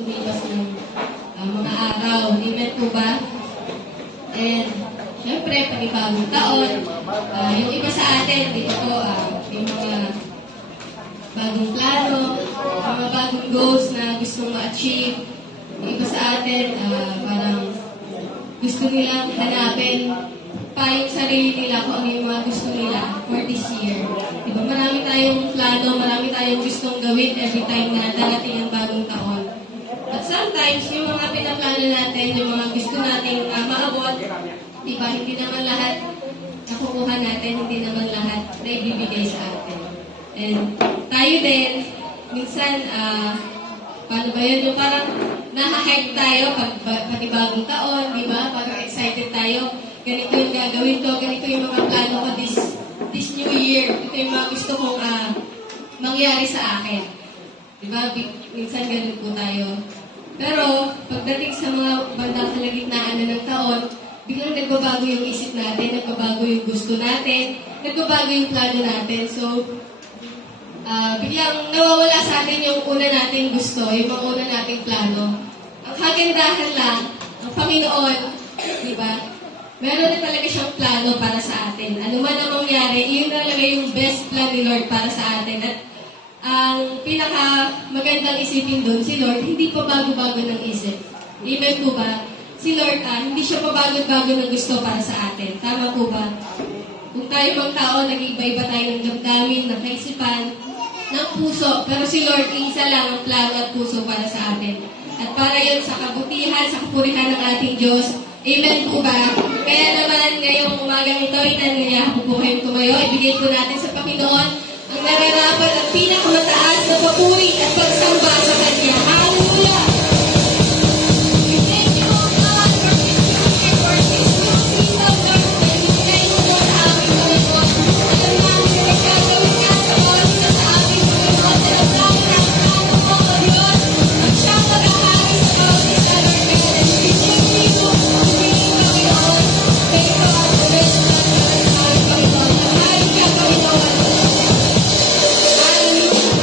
Lumipas ng mga araw. Amen po ba? And, syempre, panibagong taon. Yung iba sa atin, dito po, yung mga bagong plano, mga bagong goals na gustong ma-achieve. Yung iba sa atin, parang gusto nilang hanapin pa yung sarili nila kung ano yung mga gusto nila for this year. Diba? Marami tayong plano, marami tayong gustong gawin every time na darating ang bagong taon. But sometimes, yung mga pinaplano natin, yung mga gusto nating maabot, diba, hindi naman lahat nakukuha natin, hindi naman lahat na ibibigay sa atin. And tayo din, minsan, paano ba yun? Yung parang naha-hype tayo pati bagong taon, di ba? Parang excited tayo. Ganito yung gagawin ko, ganito yung mga plano ko this new year. Ito yung mga gusto kong mangyari sa akin. Di ba? Minsan ganun po tayo. Pero, pagdating sa mga bandang kalagitnaan na ng taon, biglang nagbabago yung isip natin, nagbabago yung gusto natin, nagbabago yung plano natin. So, biglang nawawala sa atin yung una nating gusto, yung mga una nating plano. Ang kagandahan lang, ang Panginoon, di ba? Meron na talaga siyang plano para sa atin. Ano man ang mangyari, yun talaga yung best plan ni Lord para sa atin. At ang pinaka magandang isipin doon, si Lord, hindi pa bago-bago ng isip. Amen po ba? Si Lord, hindi siya pa bago-bago ng gusto para sa atin. Tama po ba? Kung tayo bang tao, nag-iiba-iba tayo ng damdamin, ng kaisipan, ng puso. Pero si Lord, isa lang ang plano at puso para sa atin. At para yun sa kabutihan, sa kapurihan ng ating Diyos. Amen po ba? Kaya naman, ngayong umagang ito, itanyayahan ko po kayong tumayo. Ibigay po natin sa Panginoon ang nararapat at pinakamataas na papuri at pagsamba sa Kanya. Hallelujah! We thank you, O God, for this year, for this new season, Lord. Ibigay mo, Lord, sa aming Panginoon. Alam namin na nagkagawin ka sa bawat isa sa aming Panginoon. Alam namin na ang plano mo, O Diyos, at siyang mag-ahari sa bawat isa, Lord God. And we thank you, Panginoon. Thank you, Lord, for this Panginoon. Mahal ka, Panginoon. Hallelujah.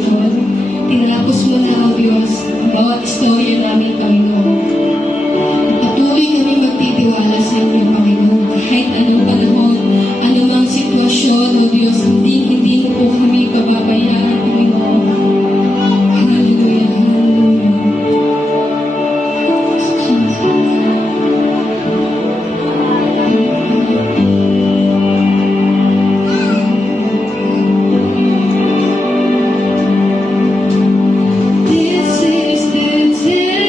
Panginoon. Tinapos mo na, O Diyos, ang bawat istorya namin, Panginoon. Patuloy kami magtitiwala sa inyo, Panginoon. Kahit anong panahon, anumang sitwasyon, O Diyos, hindi mo po kami pababayaan, Panginoon. Hallelujah, hallelujah. This is the day.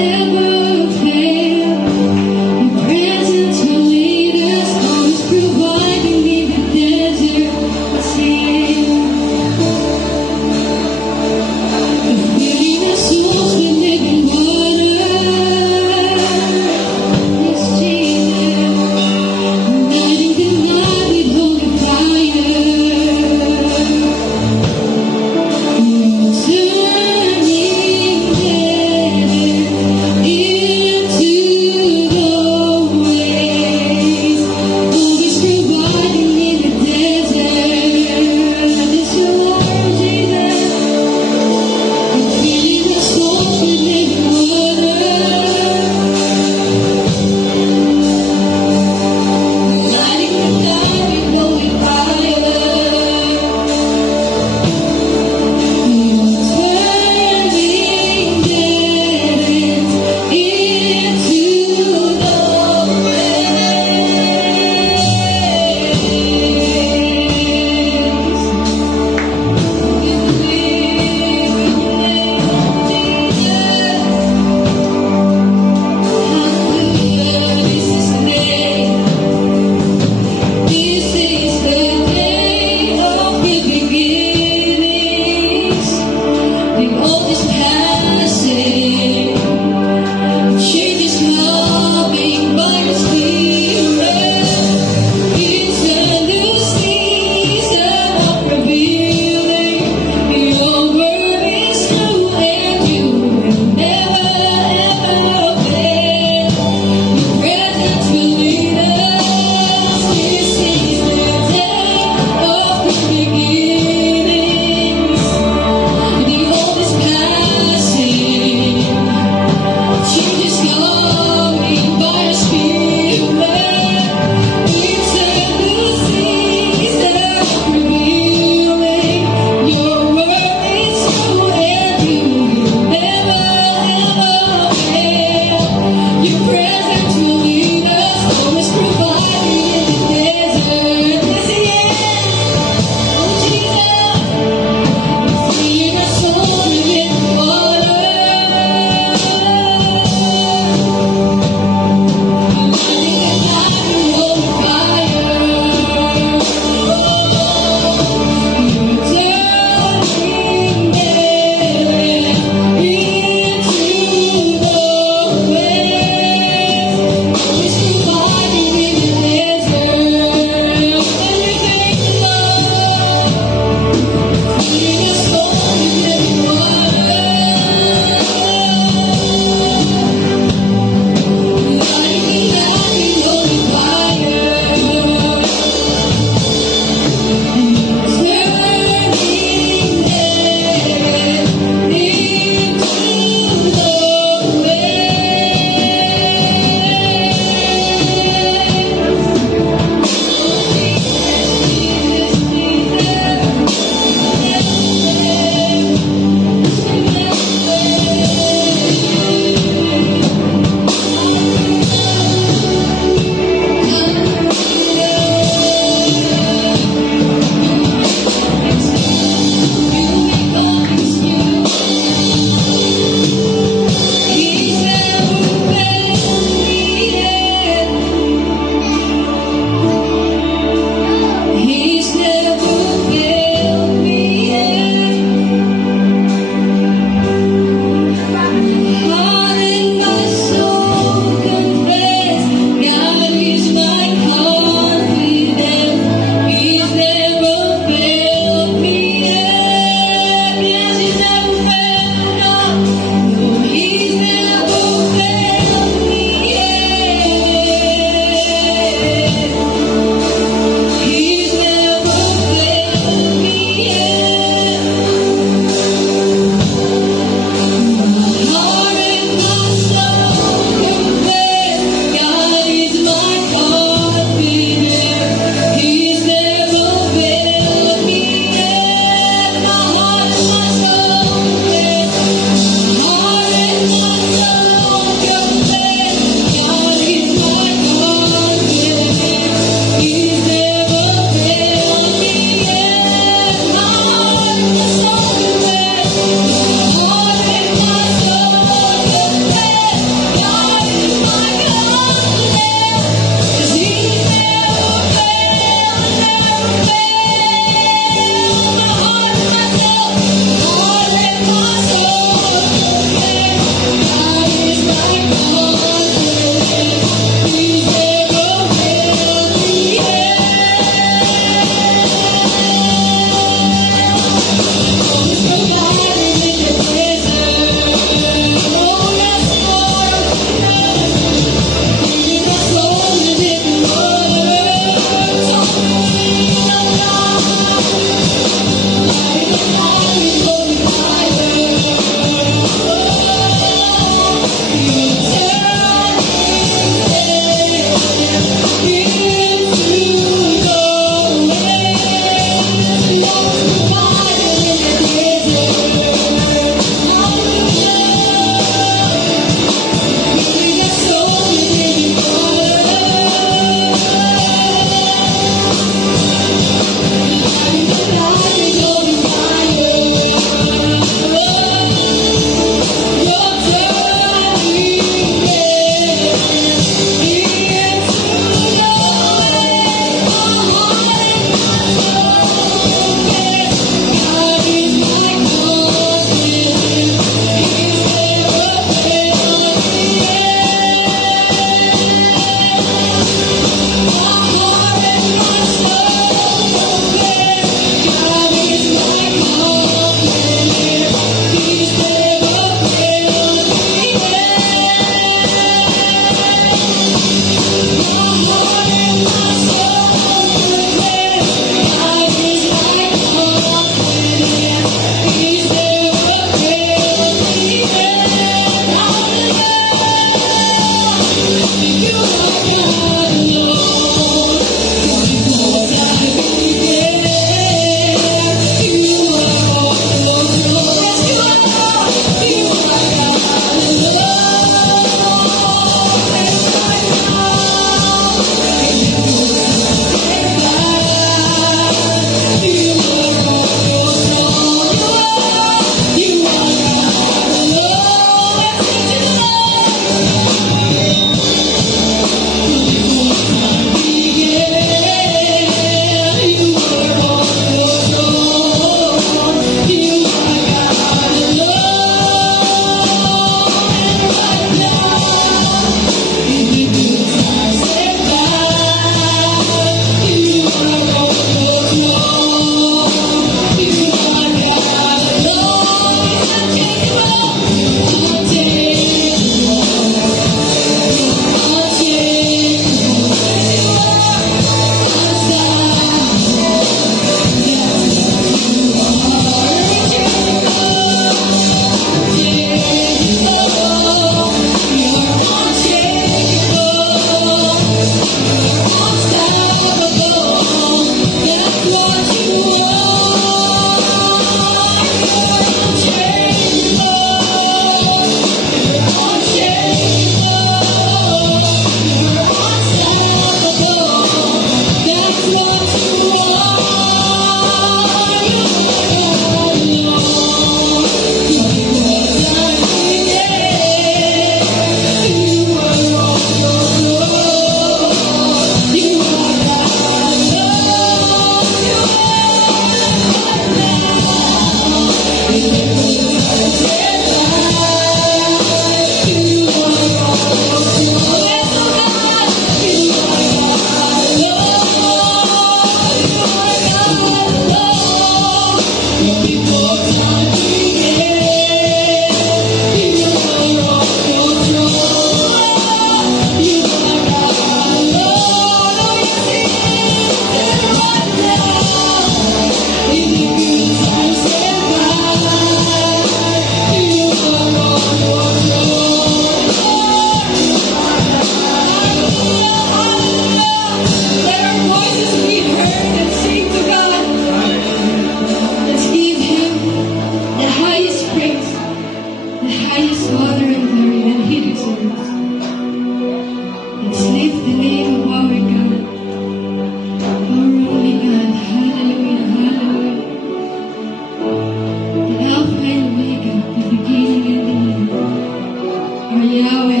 Oh, Yahweh.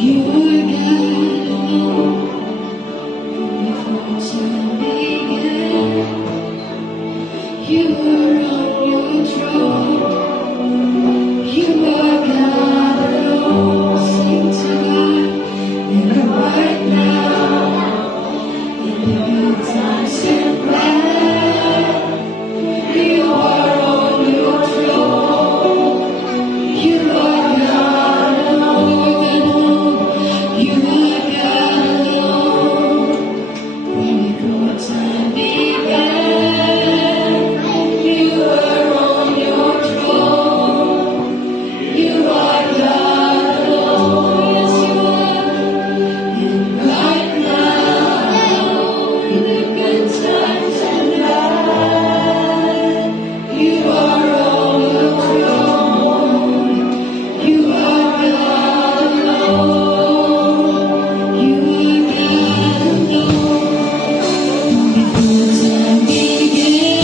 You are God alone. Before time began, you are on your throne. You are God alone. Sing to God. And right now, in the good times and bad, you are on your throne. You are God alone. You are God alone. When the good time began, you were on your throne. You are God alone. Yes, you are. And right now, in the good times and bad, you are on your throne. You are God alone. You are God alone. Before time began,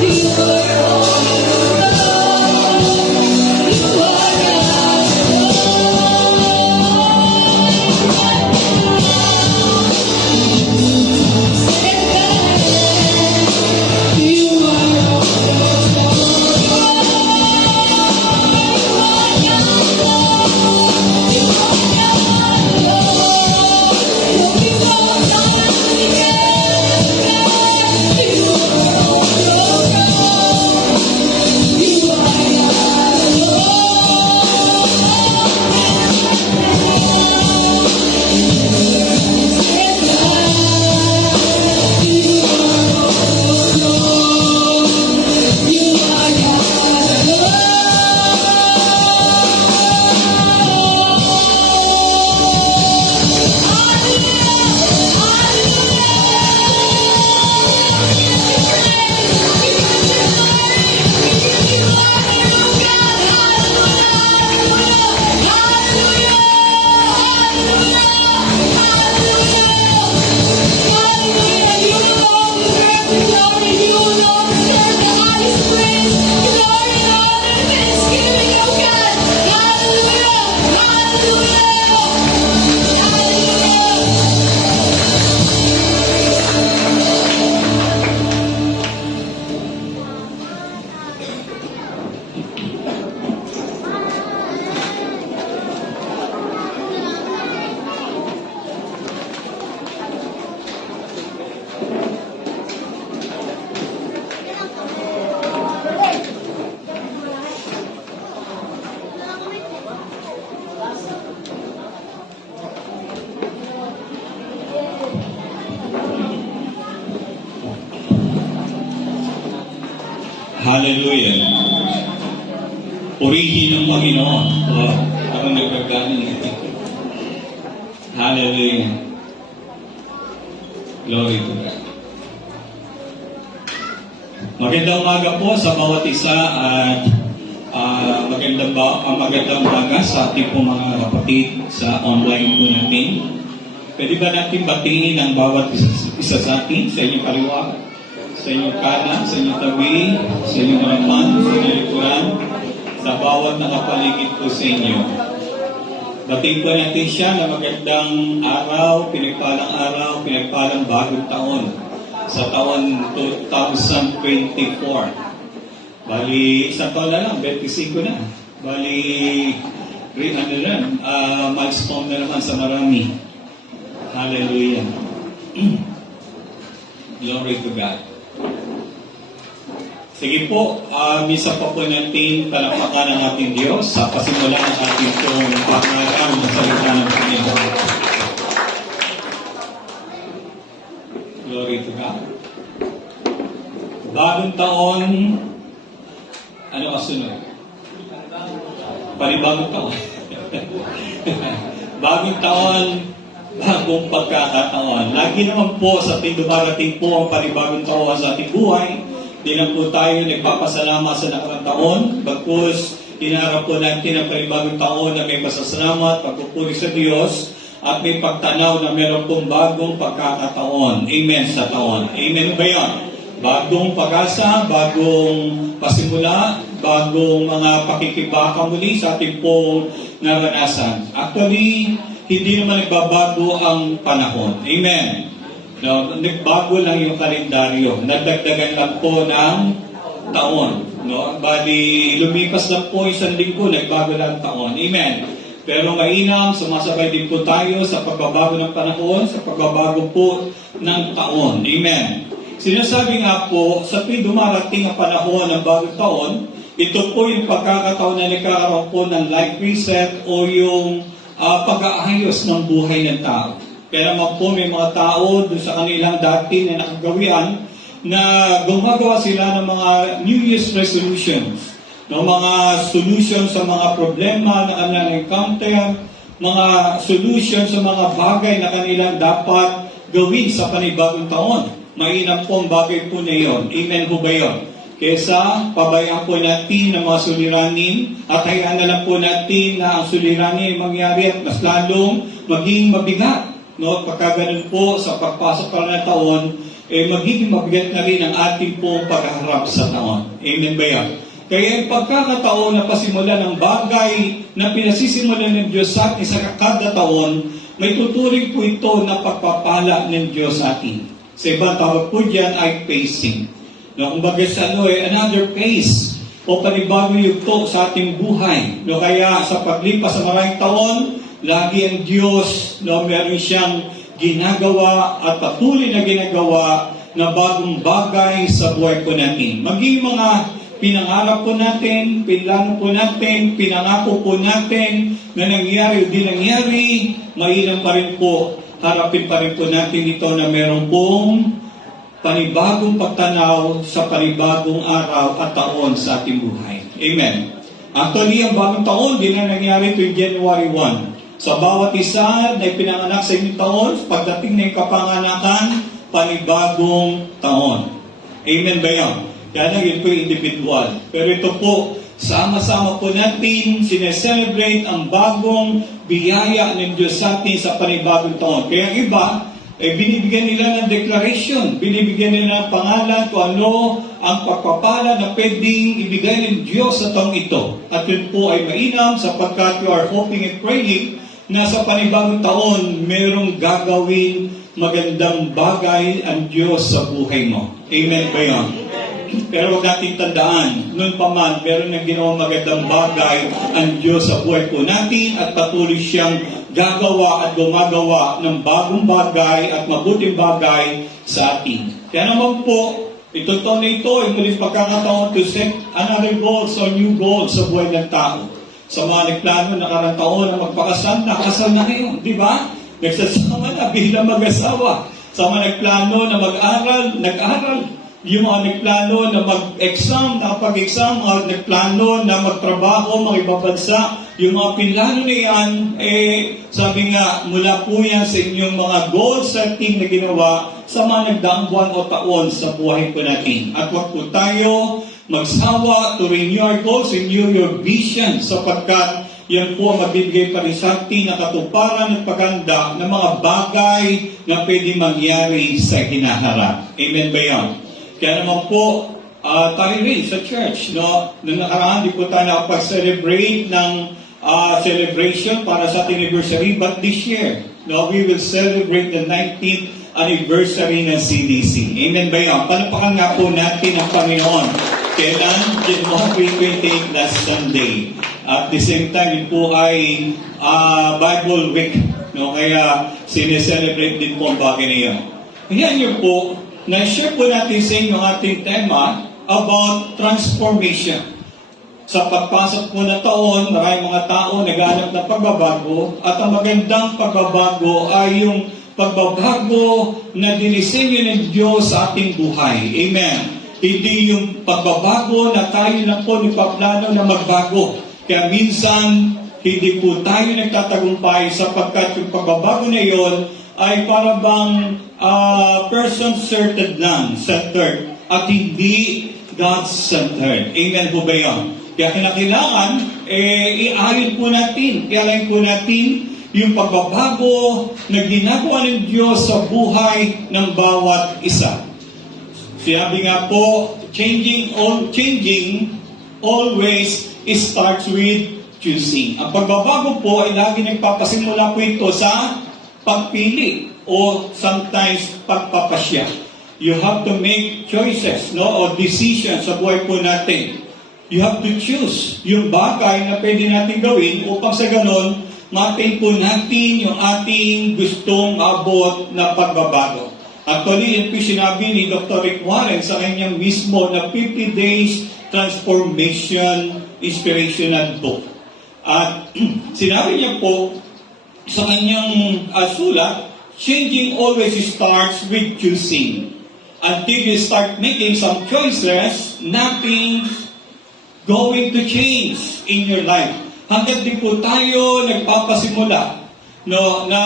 you were on your throne. You are God alone. You are on your Hallelujah. Purihin ang Panginoon. Wow. Parang nagpagdaning. Hallelujah. Glory to God. Magandang umaga po sa bawat isa at magandang umaga sa ating po mga kapatid sa online po natin. Pwede ba natin batiin ang bawat isa sa atin sa inyong kaliwa, sa inyong kanan, sa inyong tabi, sa inyong harapan, sa inyong likuran, sa bawat nakapaligid po sa inyo. Batiin po natin siya na magandang araw, pinagpalang bagong taon sa taon 2024. Bali, isang taon na lang, 25 na. Bali, milestone na naman sa marami. Hallelujah. Glory to God. Sige po, misa pa po natin palakpakan ng ating Diyos sa pasimula ng ating pong pangaral ng salita ng Panginoon. Glory to God. Bagong taon, ano kasunod? Panibagong taon. Bagong taon, bagong pagkakataon. Lagi naman po sa ating dumarating po ang panibagong taon sa ating buhay. Di lang po tayo nagpapasalamat sa nakarang taon. Bagkus, hinarap po natin ang panibagong taon na may pasasalamat, pagpupuri sa Diyos, at may pagtanaw na meron pong bagong pagkakataon. Amen sa taon. Amen ba yan? Bagong pag-asa, bagong pasimula, bagong mga pakikibaka muli sa ating pong naranasan. Actually, hindi naman nagbabago ang panahon. Amen. No, nagbago lang yung kalendaryo. Nadagdagan lang po ng taon. No? Bali, lumipas lang po isang linggo, nagbago lang ang taon. Amen. Pero mainam, sumasabay din po tayo sa pagbabago ng panahon, sa pagbabago po ng taon. Amen. Sinasabi nga po, sa tuwing dumarating ang panahon ng bagong taon, ito po yung pagkakataon na nagkakaroon po ng life reset o yung pag-aayos ng buhay ng tao. Kaya naman po may mga tao doon sa kanilang dati na nakagawian na gumagawa sila ng mga New Year's resolutions, no, mga solution sa mga problema na kanilang encounter, mga solution sa mga bagay na kanilang dapat gawin sa panibagong taon. Mainam po ang bagay po na yun. Amen po ba yun? Kesa pabayaan po natin ng mga suliranin at hayaan na lang po natin na ang suliranin ay mangyari at mas lalong maging mabigat. No? Pagka ganun po sa pagpasok pa ng taon, magiging mabigat na rin ang ating pong paghaharap sa taon. Amen ba yan? Kaya yung pagkakataon na pasimula ng bagay na pinasisimulan ng Diyos sa atin sa kada taon, may tuturing po ito na pagpapala ng Diyos sa atin. Sa iba, tawag po dyan ay pacing. No, kumbaga sa another pace o panibagong yugto sa ating buhay. No, kaya sa paglipas sa maraming taon, lagi ang Diyos, no, meron siyang ginagawa at patuloy na ginagawa na bagong bagay sa buhay po natin. Maging mga pinangarap po natin, pinlano po natin, pinangako po natin na nangyari o di nangyari, mainam pa rin po, harapin pa rin po natin ito na meron pong panibagong pagtanaw sa panibagong araw at taon sa ating buhay. Amen. Actually, ang bagong taon, di na nangyari tuwing January 1. Sa bawat isa na ipinanganak sa inyong taon, pagdating na yung kapanganakan, panibagong taon. Amen ba yan? Kaya lang yun po yung individual. Pero ito po, sama-sama po natin sineselebrate ang bagong biyaya ng Diyos sa atin sa panibagong taon. Kaya ang iba, binibigyan nila ng declaration, binibigyan nila ng pangalan kung ano ang pagpapala na pwedeng ibigay ng Diyos sa taong ito. At yun po ay mainam sapagkat you are hoping and praying na sa panibagong taon, merong gagawin magandang bagay ang Diyos sa buhay mo. Amen ba yun? Pero huwag natin tandaan, noon pa man, meron ng ginawang magandang bagay ang Diyos sa buhay po natin at patuloy siyang gagawa at gumagawa ng bagong bagay at mabuting bagay sa atin. Kaya naman po, itong taon na ito, ito rin pagkakataon to set another goals or new goals sa buhay ng tao. Sa mga nagplano nakarang taon na magpakasal, nakasal na kayo, di ba? Nagsasama na bilang mag-asawa. Sa mga nagplano na mag-aral, nag-aral. Yung mga nagplano na mag-exam, nakapag-exam, mga nagplano na magtrabaho, mga ibang bansa, yung mga pinlano na yan, sabi nga, mula po yan sa inyong mga goal setting na ginawa sa mga nagdaang buwan o taon sa buhay po natin. At wag po tayo magsawa to renew our goals, renew your vision, sapagkat yan po ang magbibigay pa rin sa atin na katuparan at paganda ng mga bagay na pwede mangyari sa hinaharap. Amen ba yan? Kaya naman po, tayo rin sa church, no? Noong nakaraan, di po tayo nakapag-celebrate ng celebration para sa ating anniversary, but this year, no, we will celebrate the 19th anniversary ng CDC. Amen ba yan? Palapakan nga po natin ang Panginoon. Kailan? January 28 last Sunday. At the same time, yun po ay Bible Week. No? Kaya sineselebrate din po ang bagay na yun. Kaya nyo po, na-share po natin sa inyo ating tema about transformation. Sa pagpasok po na taon, maraming mga tao naghanap ng pagbabago at ang magandang pagbabago ay yung pagbabago na dinisenyo ng Diyos sa ating buhay. Amen. Hindi yung pagbabago na tayo lang po nipaplano na magbago. Kaya minsan, hindi po tayo nagtatagumpay sapagkat yung pagbabago na yon ay para bang person-centered lang, centered, at hindi God-centered. Amen po ba yan? Kaya kinakailangan, iayon po natin, iayon po natin yung pagbabago na ginagawa ng Diyos sa buhay ng bawat isa. Sinabi nga po, changing, always starts with choosing. Ang pagbabago po ay lagi nagpapasimula po ito sa pagpili o sometimes pagpapasya. You have to make choices, no, or decisions sa buhay po natin. You have to choose yung bagay na pwede natin gawin upang sa ganon, matin po natin yung ating gustong abot na pagbabago. Actually, yung sinabi ni Dr. Rick Warren sa kanyang mismo na 50 Days Transformation Inspirational Book. At sinabi niya po sa kanyang sulat, changing always starts with choosing. Until you start making some choices, nothing's going to change in your life. Hanggang di po tayo nagpapasimula na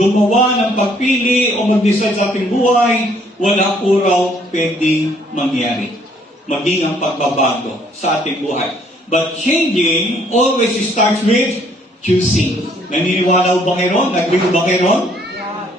gumawa ng pagpili o mag-decide sa ating buhay, wala po raw pwedeng mangyari. Maging ang pagbabago sa ating buhay. But changing always starts with choosing. Naniniwala ba kayo ron? Agree ba kayo ron?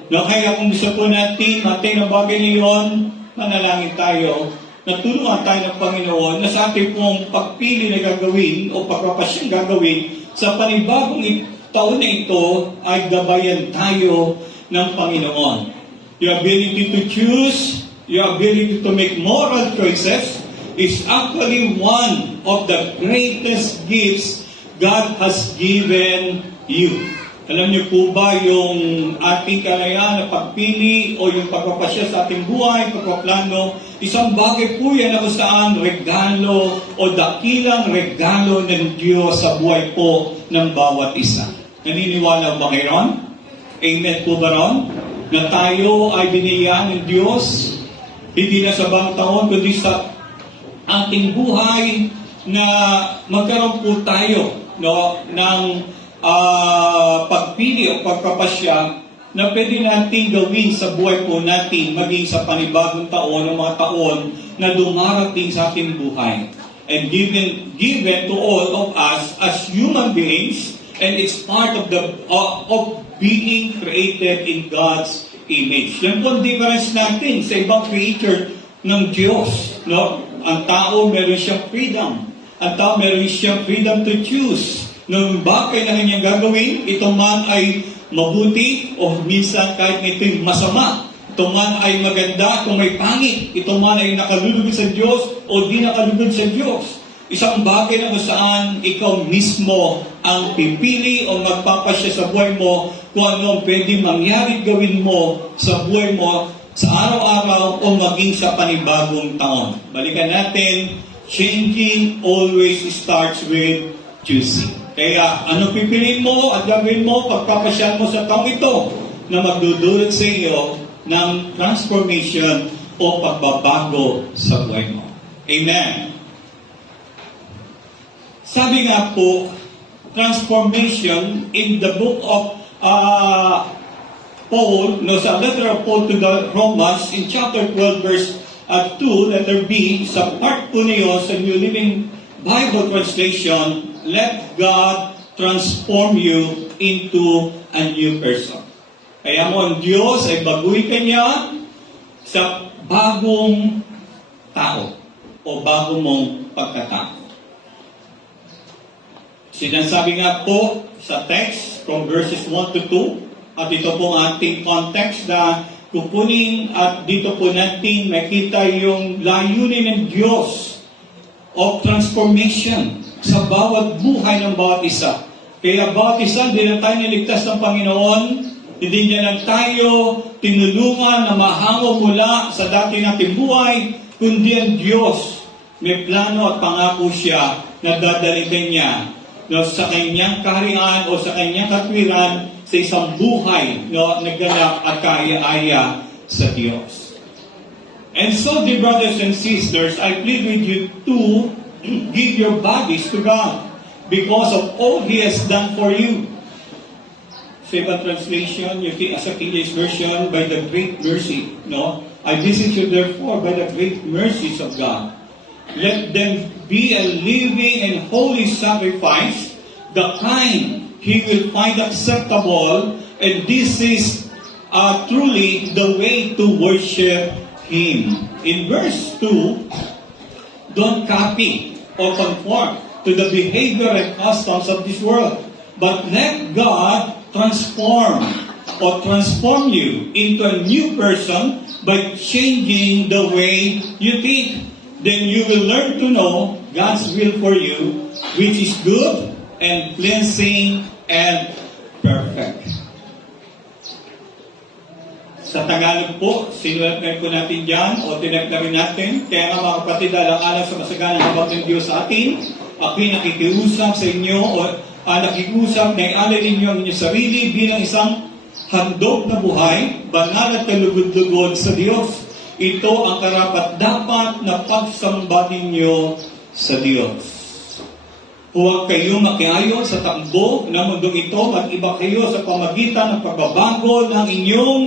No, kaya kung gusto po natin ang bagay na yun, manalangin tayo, natulungan tayo ng Panginoon na sa ating pong pagpili na gagawin o pagpapasyang gagawin sa panibagong taon na ito ay gabayan tayo ng Panginoon. Your ability to choose, your ability to make moral choices is actually one of the greatest gifts God has given you. Alam niyo po ba yung ating kalayaan na pagpili o yung pagpapasya sa ating buhay, pagpaplano, isang bagay po yan na kung saan regalo o dakilang regalo ng Diyos sa buhay po ng bawat isa. Naniniwala ba kayo ron? Amen po ba ron? Na tayo ay binigyan ng Diyos, hindi na sa bang taon, kundi sa ating buhay na magkaroon po tayo ng pagpili o pagpapasya na pwede natin gawin sa buhay po natin maging sa panibagong taon o mga taon na dumarating sa ating buhay. And given to all of us as human beings, and it's part of of being created in God's image. Yan po ang difference natin sa ibang creature ng Diyos. No? Ang tao meron siyang freedom. Ang tao meron siyang freedom to choose. Nung bagay na kanyang gagawin, ito man ay mabuti o minsan kahit ito'y masama. Ito man ay maganda kung may pangit. Ito man ay nakalulugod sa Diyos o di nakalulugod sa Diyos. Isang bagay na kung saan ikaw mismo ang pipili o magpapasya sa buhay mo kung ano pwede mangyari gawin mo sa buhay mo sa araw-araw o maging sa panibagong taon. Balikan natin, changing always starts with choosing. Kaya ano pipiliin mo at gawin mo, pagpapasyan mo sa taong ito na magdudulot sa iyo ng transformation o pagbabago sa buhay mo. Amen. Sabi nga po, transformation in the book of Paul, sa letter of Paul to the Romans in chapter 12 verse 2, letter B, sa part po niyo sa New Living Bible Translation, let God transform you into a new person. Kaya mo ang Diyos ay baguhin ka niya sa bagong tao o bagong mong pagkatao. Sinasabi nga po sa text from verses 1 to 2, at ito po ang ating context na kukunin at dito po natin makita yung layunin ng Diyos of transformation sa bawat buhay ng bawat isa. Kaya bawat isa, hindi lang tayo niligtas ng Panginoon, hindi niya lang tayo tinulungan na mahango mula sa dati nating buhay, kundi ang Diyos. May plano at pangako siya na dadalikan niya sa kanyang kaharian o sa kanyang katwiran sa isang buhay na nagganap at kaaya-aya sa Diyos. And so, dear brothers and sisters, I plead with you to give your bodies to God because of all He has done for you. Sa translation, you see, as a King James Version, by the great mercy. I beseech you therefore by the great mercies of God. Let them be a living and holy sacrifice, the kind He will find acceptable, and this is truly the way to worship Him. In verse 2, don't copy or conform to the behavior and customs of this world. But let God transform you into a new person by changing the way you think. Then you will learn to know God's will for you, which is good and pleasing and perfect. Sa Tagalog po, sinulat po natin dyan o tinagdarin natin. Kaya nga mga kapatid, alang-alang sa masaganang habang ng Diyos sa atin, ako'y nakikiusap sa inyo o nakikiusap na ialay ninyo ang inyong sarili bilang isang handog na buhay, banal at kalugod-lugod sa Diyos. Ito ang karapat-dapat na pagsamba ninyo sa Diyos. Huwag kayong makiayon sa takbo ng mundong ito, mag-iba kayo sa pamagitan ng pagbabago ng inyong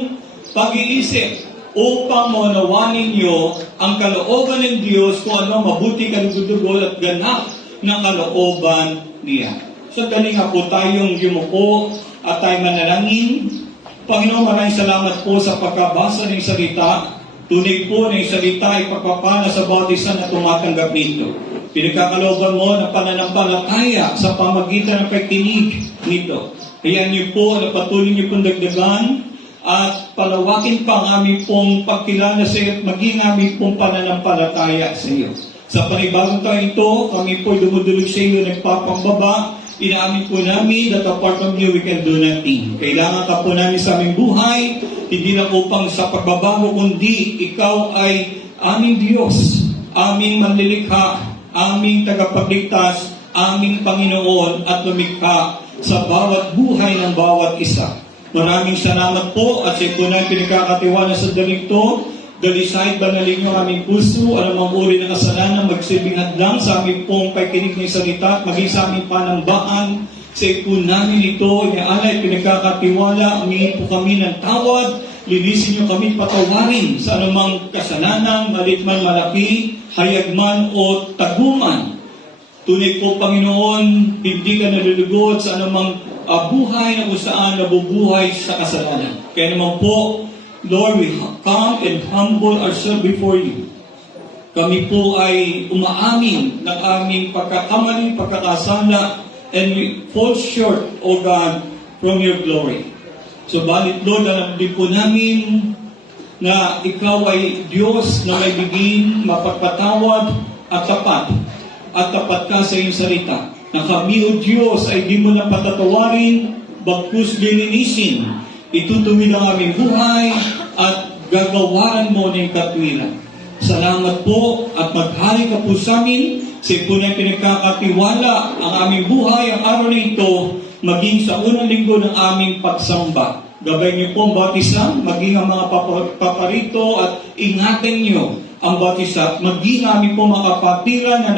pag-iisip upang maunawain ninyo ang kalooban ng Diyos kung ano mabuti, kalugod-lugod at ganap ng kalooban niya. So, dali nga po tayong yumuko at tayo manalangin. Panginoon, maraming salamat po sa pagkabasa ng salita. Tunay po na yung salita ay pagpapala sa bawat isa na tumatanggap nito. Pinagkakalooban mo na pananampalataya sa pamagitan ng pagkinig nito. Kaya niyo po na patuloy niyo pong dagdagan at palawakin pa ang aming pong pagkilala sa iyo at maging aming pong pananampalataya sa iyo. Sa panibagong taon ito, kami po dumudulog sa iyo, nagpapambaba. Inaamin po namin that apart from you, we can do nothing. Kailangan ka po namin sa aming buhay, hindi lang upang sa pagbabago, kundi ikaw ay aming Diyos, aming manlilikha, aming tagapagligtas, aming Panginoon at lumikha sa bawat buhay ng bawat isa. Maraming salamat po at sa ito na pinagkakatiwala sa daling ito. Dalisahit banalin niyo aming puso, anumang uri ng kasalanan, magsilbing hadlang sa aming pong pakikinig ng salita at maging sa aming panambaan. Sa ito namin ito, niaalay pinagkakatiwala, humingi po kami ng tawad, linisin niyo kami patawarin sa anumang kasalanan, malit man malaki, hayag man o taguman. Tunay po, Panginoon, hindi ka nalulugod sa anumang buhay na kung saan nabubuhay sa kasalanan. Kaya naman po, Lord, we come and humble ourselves before you. Kami po ay umaamin ng aming pagkakamali, pagkakasala, and we fall short, O God, from your glory. So, balit, Lord, alam din po namin na ikaw ay Diyos na may bigin, mapagpatawad at tapat. At tapat ka sa iyong salita. Na kami, O Diyos, ay di mo na patatawarin, bagkus lilinisin. Itutuwid ang aming buhay at gagawaran mo ng katwiran. Salamat po at maghari ka po sa amin sa ito na pinagkakatiwala ang aming buhay ang araw na ito maging sa unang linggo ng aming pagsamba. Gabay niyo po ang bawat isa, maging ang mga paparito at ingatan niyo ang bawat isa. Maging aming po mga kapatiran na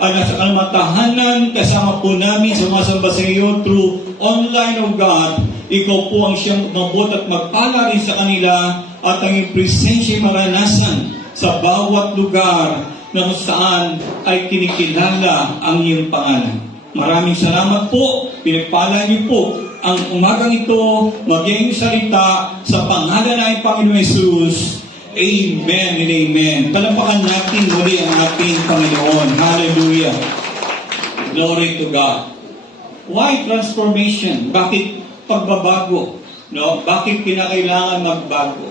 nasa kalmatahanan kasama po namin sumasamba sa iyo through online, O God. Ikaw po ang siyang mabot at magpala rin sa kanila at ang iyong presensya maranasan sa bawat lugar na kung saan ay kinikilala ang iyong pangalan. Maraming salamat po. Pinagpala niyo po ang umagang ito, maging salita sa pangalan ng Panginoon Jesus. Amen and amen. Palapakan natin muli ang ating Panginoon. Hallelujah. Glory to God. Why transformation? Bakit pagbabago? No? Bakit kinakailangan magbago?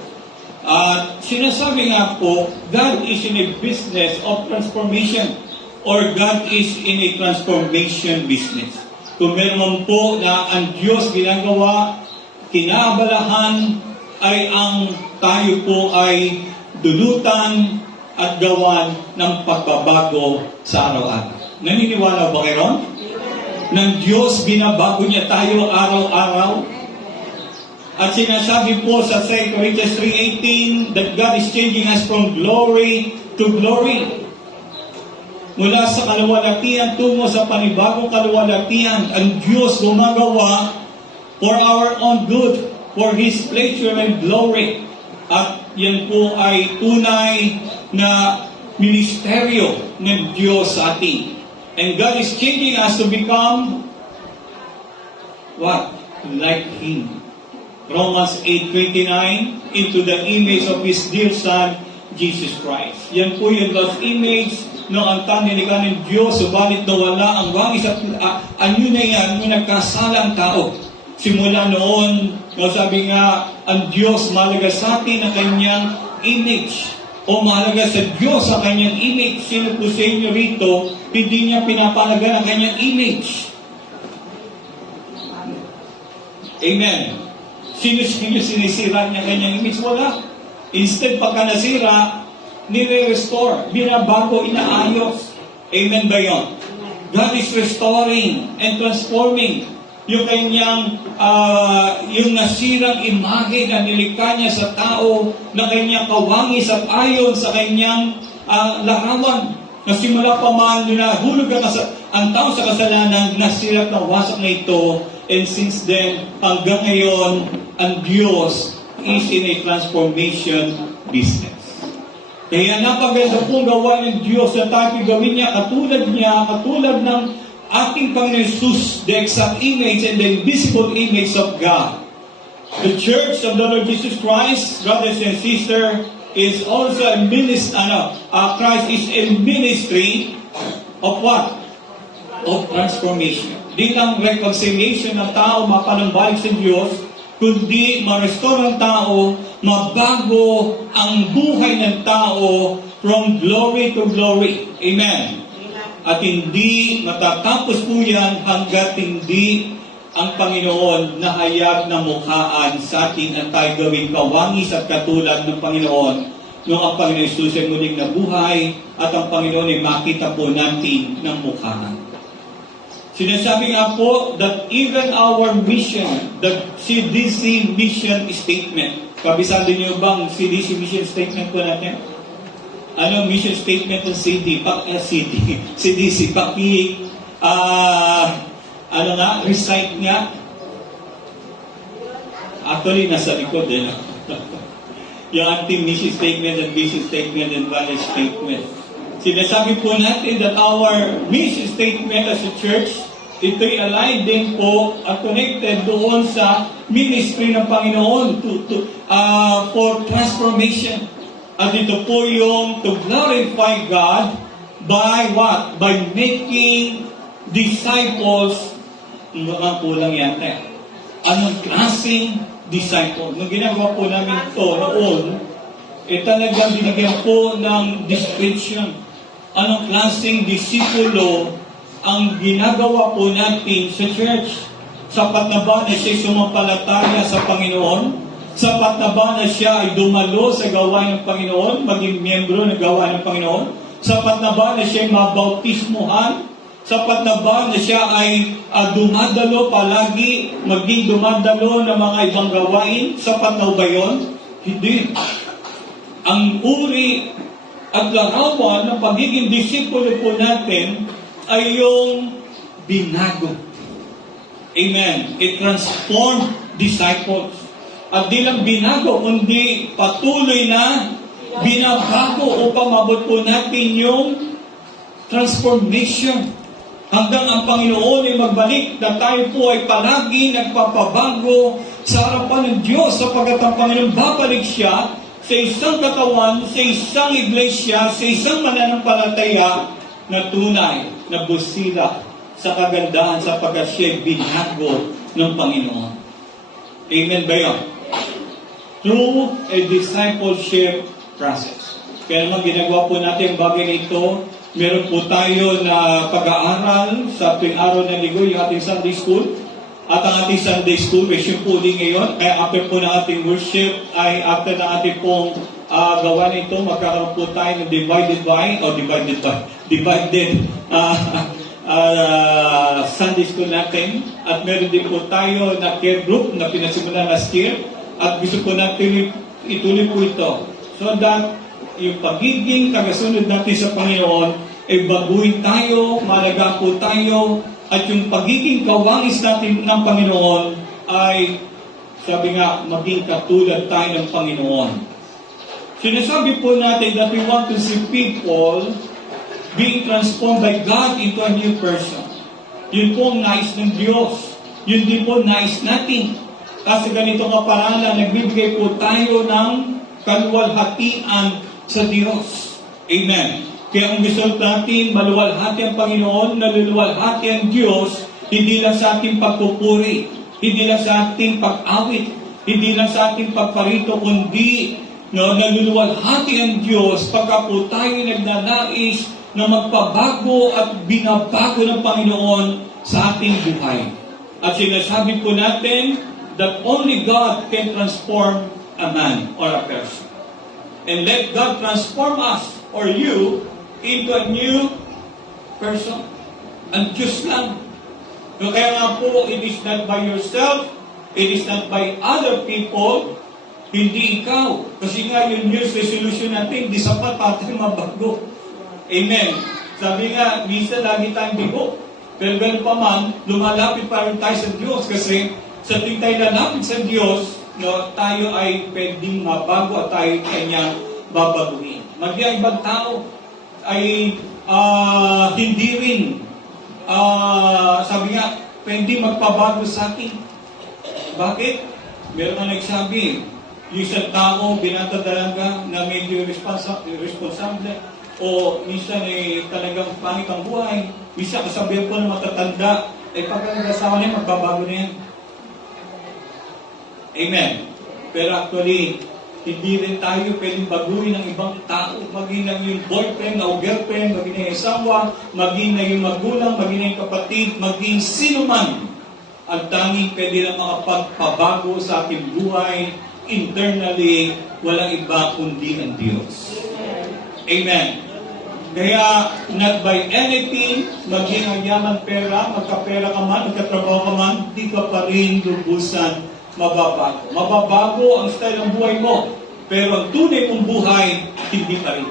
At sinasabi nga po, God is in a business of transformation or God is in a transformation business. Kung meron po na ang Diyos ginagawa, kinaabalahan ay ang tayo po ay dulutan at gawan ng pagbabago sa araw-araw. Naniniwala ba kayo ron? Ng Diyos, binabago niya tayo araw-araw. At sinasabi po sa 2 Corinthians 3:18 that God is changing us from glory to glory. Mula sa kaluwalhatian tungo sa panibagong kaluwalhatian, ang Diyos gumagawa for our own good, for His pleasure and glory. At yan po ay tunay na ministeryo ng Diyos sa atin. And God is changing us to become what? Like Him. Romans 8:29, into the image of His dear Son, Jesus Christ. Yan po yung God's image no ang taninika ng Diyos, subalit nawala ang wangis at anyo na yan, nung nagkasala ang tao. Simula noon, no, sabi nga, ang Diyos mahalaga sa atin ang kanyang image. O mahalaga sa Diyos ang kanyang image. Sino po sa inyo rito, hindi niya pinapalaga ang kanyang image? Amen. Sino sa inyo sinisira niya ang kanyang image? Wala. Instead, pagka nasira, nire-restore, binabago, inaayos. Amen ba yun? God is restoring and transforming yung kanyang, yung nasirang imahe na nilikha niya sa tao, na kanyang kawangis at ayon sa kanyang larawan. Nasimula pa man yun na hulog ang tao sa kasalanan, nasira at nawasak na ito, and since then, hanggang ngayon, ang Diyos is in a transformation business. Kaya napaganda pong gawa ng Diyos na tayo gawin niya, katulad ng ating Panginoon Jesus, the exact image and the invisible image of God. The Church of the Lord Jesus Christ, brothers and sisters, is also a ministry, Christ is a ministry of what? Of transformation. Di lang reconciliation ng tao mapanumbalik sa Diyos, kundi ma-restore ang tao, mabago ang buhay ng tao from glory to glory. Amen. At hindi matatapos po yan hanggat hindi ang Panginoon na hayag na mukhaan sa atin at tayo gawing kawangis at katulad ng Panginoon nung ang Panginoon Jesus ay muling nabuhay at ang Panginoon ay makita po natin ng mukhaan. Sinasabi nga po that even our mission, the CDC mission statement, kabisado niyo bang CDC mission statement po natin? Ano mission statement ng CDC? Recite nga. Actually, nasa likod din. Yung ating mission statement and vision statement and value statement. Sinasabi po natin that our mission statement as a church, ito'y aligned din po at connected doon sa ministry ng Panginoon for transformation. At ito po yung to glorify God by what? By making disciples. Mga kulang yata. Anong klaseng disciple? Nung ginagawa po namin ito noon, talagang binigyan po ng description. Anong klaseng disipulo ang ginagawa po natin sa church? Sapat na ba na siya sumampalataya sa Panginoon? Sapat na ba na siya ay dumalo sa gawain ng Panginoon, maging miyembro ng gawain ng Panginoon? Sapat na ba na siya ay mabautismuhan? Sapat na ba na siya ay dumadalo palagi, maging dumadalo ng mga ibang gawain? Sapat na ba yun? Hindi. Ang uri at larawan ng pagiging disipulo po natin ay yung binago. Amen. It transformed disciples. At di lang binago, kundi patuloy na binabago upang mabot po natin yung transformation. Hanggang ang Panginoon ay magbalik na tayo po ay palagi nagpapabago sa harapan ng Diyos sapagkat ang Panginoon babalik siya sa isang katawan, sa isang iglesia, sa isang mananampalataya na tunay, na busila sa kagandahan sapagkat siya ay binago ng Panginoon. Amen ba yun? Through a discipleship process. Kaya naman ginagawa po natin bagay na ito, meron po tayo na pag-aaral sa tuwing araw ng linggo, yung ating Sunday School. At ang ating Sunday School, question po din ngayon, kaya after po ng ating worship, ay after ng ating pong gawa na ito, magkakaroon po tayo ng divided Sunday School natin. At meron din po tayo na care group na pinasimulan last year. At gusto po natin ituloy po ito. So that yung pagiging tagasunod natin sa Panginoon, ay baguhin tayo, malaga po tayo, at yung pagiging kawangis natin ng Panginoon ay, sabi nga, maging katulad tayo ng Panginoon. Sinasabi po natin that we want to see people being transformed by God into a new person. Yun po ang nais ng Diyos. Yun din po nais natin. Kasi ganito nga paralan, nagbibigay po tayo ng kaluwalhatian sa Diyos. Amen. Kaya kung gusto natin maluwalhati ang Panginoon, naluluwalhati ang Diyos, hindi lang sa ating pagpupuri, hindi lang sa ating pag-awit, hindi lang sa ating pagparito, kundi naluluwalhati ang Diyos pagka po tayo nagnanais na magpabago at binabago ng Panginoon sa ating buhay. At sinasabi po natin that only God can transform a man or a person. And let God transform us or you into a new person. Ang Diyos lang. So kaya nga po, it is not by yourself, it is not by other people, hindi ikaw. Kasi nga yung New Year's resolution natin, hindi sapat para tayo mabago. Amen. Sabi nga, minsan lagi tayong bigo. Pero ganun pa man, lumalapit pa rin tayo sa Diyos kasi sa tuwing tayo lalapit sa Diyos, tayo ay pwedeng mabago at tayo kanyang babaguhin. Maging ibang tao ay hindi rin sabi nga, pwede magpabago sa atin. Bakit? Meron nga nagsabi, yung isang tao, binatadalan ka na medyo responsable, o minsan ay talagang pangit ang buhay, minsan kasabihan po ng matatanda, ay pagkakasawa niya, magbabago na yan. Amen. Pero actually, hindi rin tayo pwedeng baguhin ng ibang tao, maging na yung boyfriend o girlfriend, maging na yung asawa, maging na yung magulang, maging na yung kapatid, maging sino man. Ang tanging pwede lang makapagpabago sa ating buhay, internally, walang iba kundi ang Diyos. Amen. Kaya, not by anything, maging ang yaman pera, magkapera ka man, magkatrabaho ka man, di ka pa rin lubusan mababago. Mababago ang style ng buhay mo. Pero ang tunay mong buhay, hindi pa rin.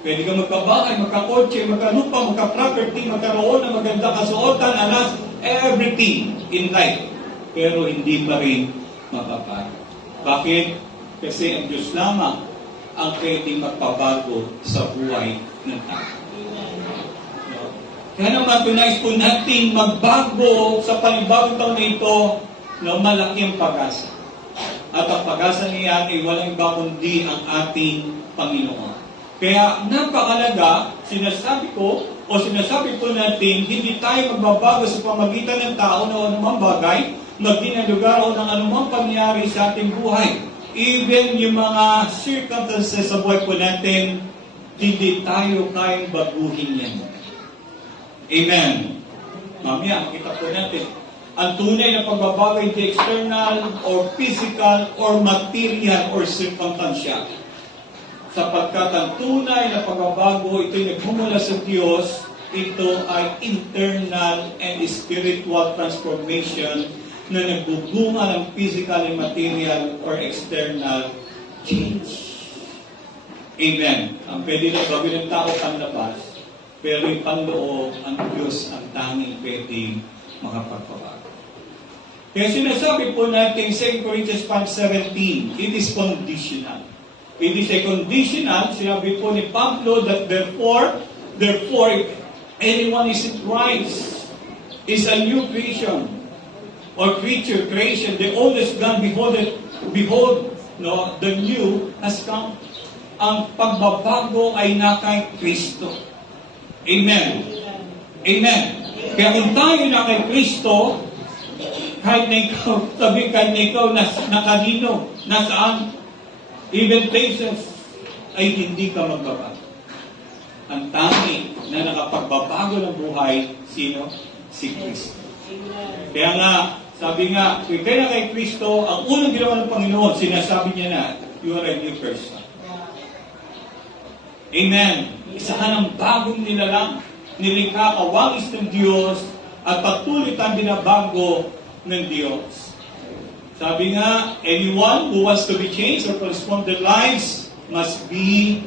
Pwede ka magkabahay, magkakotse, magkalupa, magka-property, magkaroon ng maganda kasuotan, alas, everything in life. Pero hindi pa rin mababago. Bakit? Kasi ang Diyos lamang ang pwedeng magpabago sa buhay ng tao. Kaya naman, tunais po natin magbago sa panibagong taon na ito na malaki ang pag-asa. At ang pag-asa niyan ay walang iba kundi ang ating Panginoon. Kaya napakalaga, sinasabi ko po natin, hindi tayo magbabago sa pamagitan ng tao na anumang bagay, maging ang lugar o ng anumang pangyari sa ating buhay. Even yung mga circumstances sa buhay po natin, hindi tayo kayang baguhin yan. Amen. Mamaya, makita po natin, ang tunay na pagbabago hindi external or physical or material or circumstantial. Sapagkat ang tunay na pagbabago, ito'y nagmumula sa Diyos, ito ay internal and spiritual transformation na nagbubunga ng physical and material or external change. Amen. Ang pwede na gawin ng tao panlabas, pero yung panloob, ang Diyos ang tanging pwedeng makapagpabago. Kaya sinasabi po natin sa 2 Corinthians 5:17, it is conditional. It is a conditional, sinabi po ni Pablo that therefore, if anyone is in Christ, is a new creation, or creation, the old is gone, behold, the new has come. Ang pagbabago ay na kay Kristo. Amen. Amen. Kaya kung tayo na kay Kristo, kahit na ikaw nakanino, nasaan, even places, ay hindi ka magbabago. Ang tangi na nakapagbabago ng buhay, sino? Si Kristo. Kaya nga, sabi nga, kung kaya na kay Kristo, ang unang ginawa ng Panginoon, sinasabi niya na, you are a new person. Amen. Isa ka ng bagong nilalang, nilikha ka, wangis ng Diyos, at patuloy tayong binabago ng Diyos. Sabi nga, anyone who wants to be changed or transform their lives must be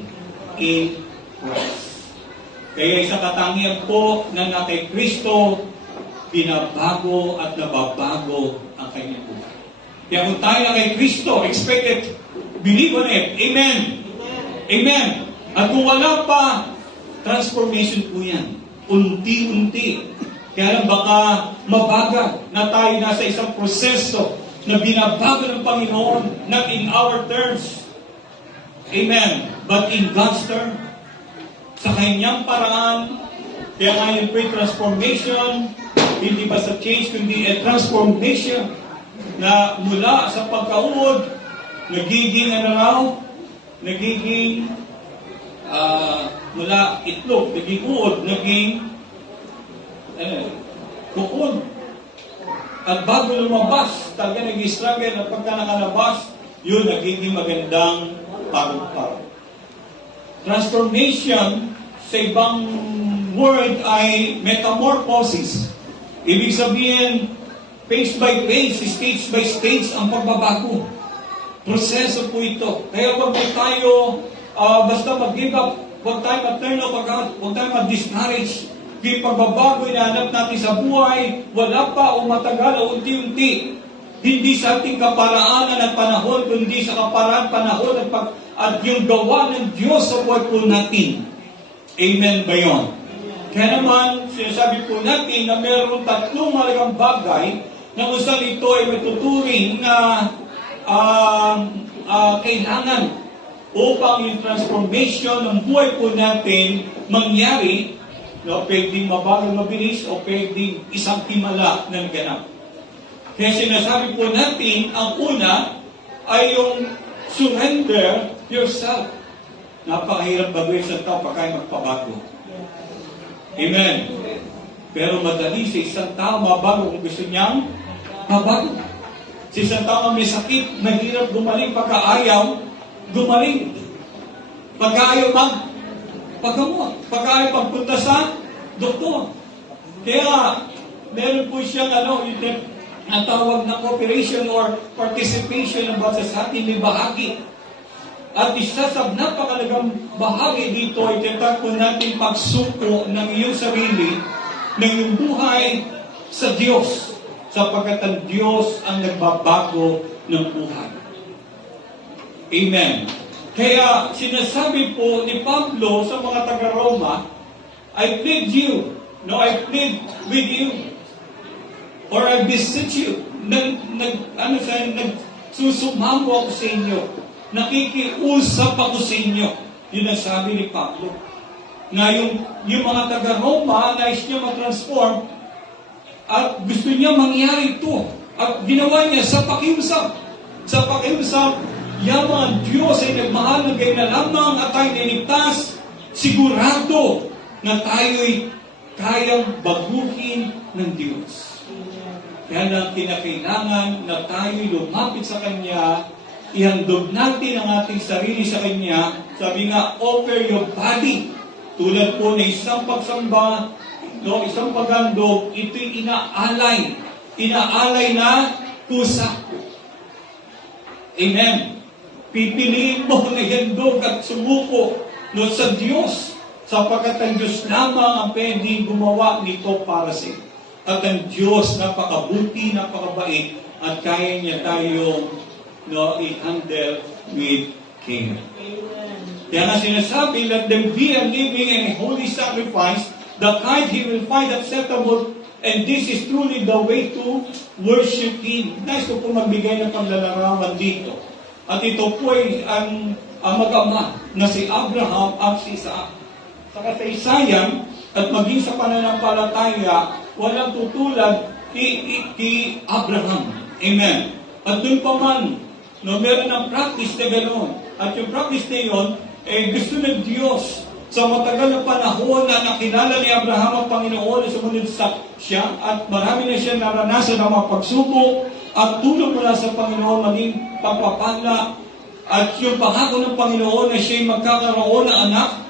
in Christ. Kaya isang katangian po na kay Kristo, binabago at nababago ang kanyang buhay. Kaya kung tayo na kay Kristo, expect it, believe on it. Amen. Amen. At kung wala pa, transformation po yan. Unti-unti. Kaya lang baka mabagal na tayo nasa isang proseso na binabago ng Panginoon, not in our terms. Amen. But in God's terms. sa kanyang paraan. Kaya nga yung transformation, hindi ba sa change, kundi a transformation na mula sa pagkauod, nagiging nagiging mula itlog, naging uod, naging kuod. At bago lumabas, talaga nag-struggle at pagka nakalabas, yun nagiging magandang paru-paro. Transformation, sa ibang word ay metamorphosis. Ibig sabihin, phase by phase, stage by stage ang pagbabago. Proseso po ito. Kaya wag tayo basta mag-give up, wag tayo mag-turn off agad, wag tayo mag-discourage. Yung pagbabago inaanap natin sa buhay, wala pa o matagal o unti-unti. Hindi sa ating kaparaanan at panahon, kundi sa kaparaan, panahon at yung gawa ng Diyos sa buhay po natin. Amen ba yun? Kaya naman, sinasabi po natin na mayroon tatlong malagang bagay na kung saan ito ay matuturing na kailangan upang yung transformation ng buhay po natin mangyari. No, pwedeng mabagal mabilis o pwedeng isang timala na naganap. Kaya sinasabi po natin, ang una ay yung surrender yourself. Napakahirap baguhin sa tao pagka magpabago. Amen. Pero madali sa isang tao mabago kung gusto niyang mabago. Sa isang tao may sakit, mahirap gumaling pagka ayaw, gumaling. Pagka ayaw pagkamot, pagka pagpunta sa doktor. Kaya, meron po siyang ang tawag na cooperation or participation ng bawat sa atin, may bahagi. At isa sa napakalagang bahagi dito ay tinatawag po natin pagsuko ng iyong sarili, ng iyong buhay sa Diyos. Sapagkat ang Diyos ang nagbabago ng buhay. Amen. Kaya sinasabi po ni Pablo sa mga taga-Roma, I plead you, I plead with you, or I beseech you. Nagsusumamo ako sa inyo. Nakikiusap ako sa inyo. Yun ang sabi ni Pablo. Na yung mga taga-Roma, nais niya mag-transform, at gusto niya mangyari ito. At ginawa niya sa pakiusap. Sa pakiusap, yaman Diyos ay nagmahal ng gayon na lamang at tayo niligtas, sigurado na tayo'y kayang baguhin ng Diyos. Kaya lang kinakailangan na tayo'y lumapit sa Kanya, ihandog natin ang ating sarili sa Kanya. Sabi nga, offer your body. Tulad po na isang pagsamba, isang paghandog, ito'y inaalay. Inaalay na pusa. Amen. Pipiliin mo na ihandog at sumuko sa Diyos. Sapagkat ang Diyos lamang ang pwedeng gumawa nito para sa iyo. At ang Diyos napakabuti, napakabait, at kaya niya tayong i-handle with care. Kaya nga sinasabi, let them be a living and a holy sacrifice, the kind He will find acceptable, and this is truly the way to worship Him. Nais ko po magbigay ng panglalarawan dito. At ito po ay ang mag-ama na si Abraham at si Isaac. Sa kasaysayan at maging sa pananampalataya, walang tutulad kay Abraham. Amen. At doon pa man, meron ng practice na gano'n. At yung practice na yun, gusto ng Diyos sa matagal na panahon na nakilala ni Abraham ang Panginoon na sumunod sa siya at marami na siya naranasan ng mga pagsubok at tulong mula sa Panginoon maging pagpapala at yung pangako ng Panginoon na siya'y magkakaroon ng anak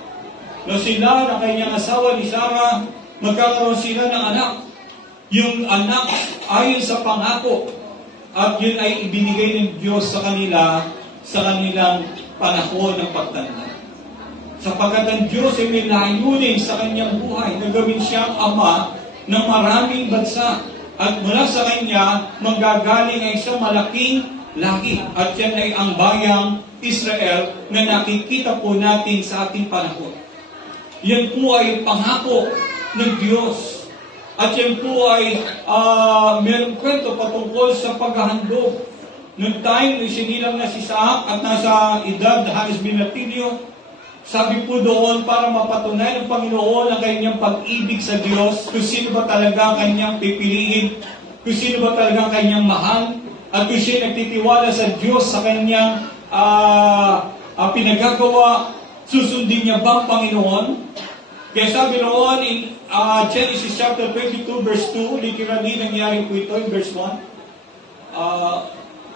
na sila na kanyang asawa ni Sarah, magkakaroon sila ng anak. Yung anak ayon sa pangako at yun ay ibinigay ng Diyos sa kanila sa kanilang panahon ng pagtanda. Sapagkat ang Diyos ay may layunin sa kanyang buhay na gawin siyang ama ng maraming bansa. At mula sa kanya, manggagaling ay isang malaking laki. At yan ay ang bayang Israel na nakikita po natin sa ating panahon. Yan po ay pangako ng Diyos. At yan po ay mayroong kwento patungkol sa paghahandog. Noong time, sinilang na si Isaac at nasa edad na halos binatilyo, Sabi po doon, para mapatunayan ng Panginoon ang kanyang pag-ibig sa Diyos, kung sino ba talaga ang kanyang pipiliin, kung sino ba talaga ang kanyang mahal, at kung siya nagtitiwala sa Diyos sa kanyang pinagagawa, susundin niya ba ang Panginoon? Kaya sabi noon in Genesis chapter 22 verse 2, literally nangyari po ito in verse 1.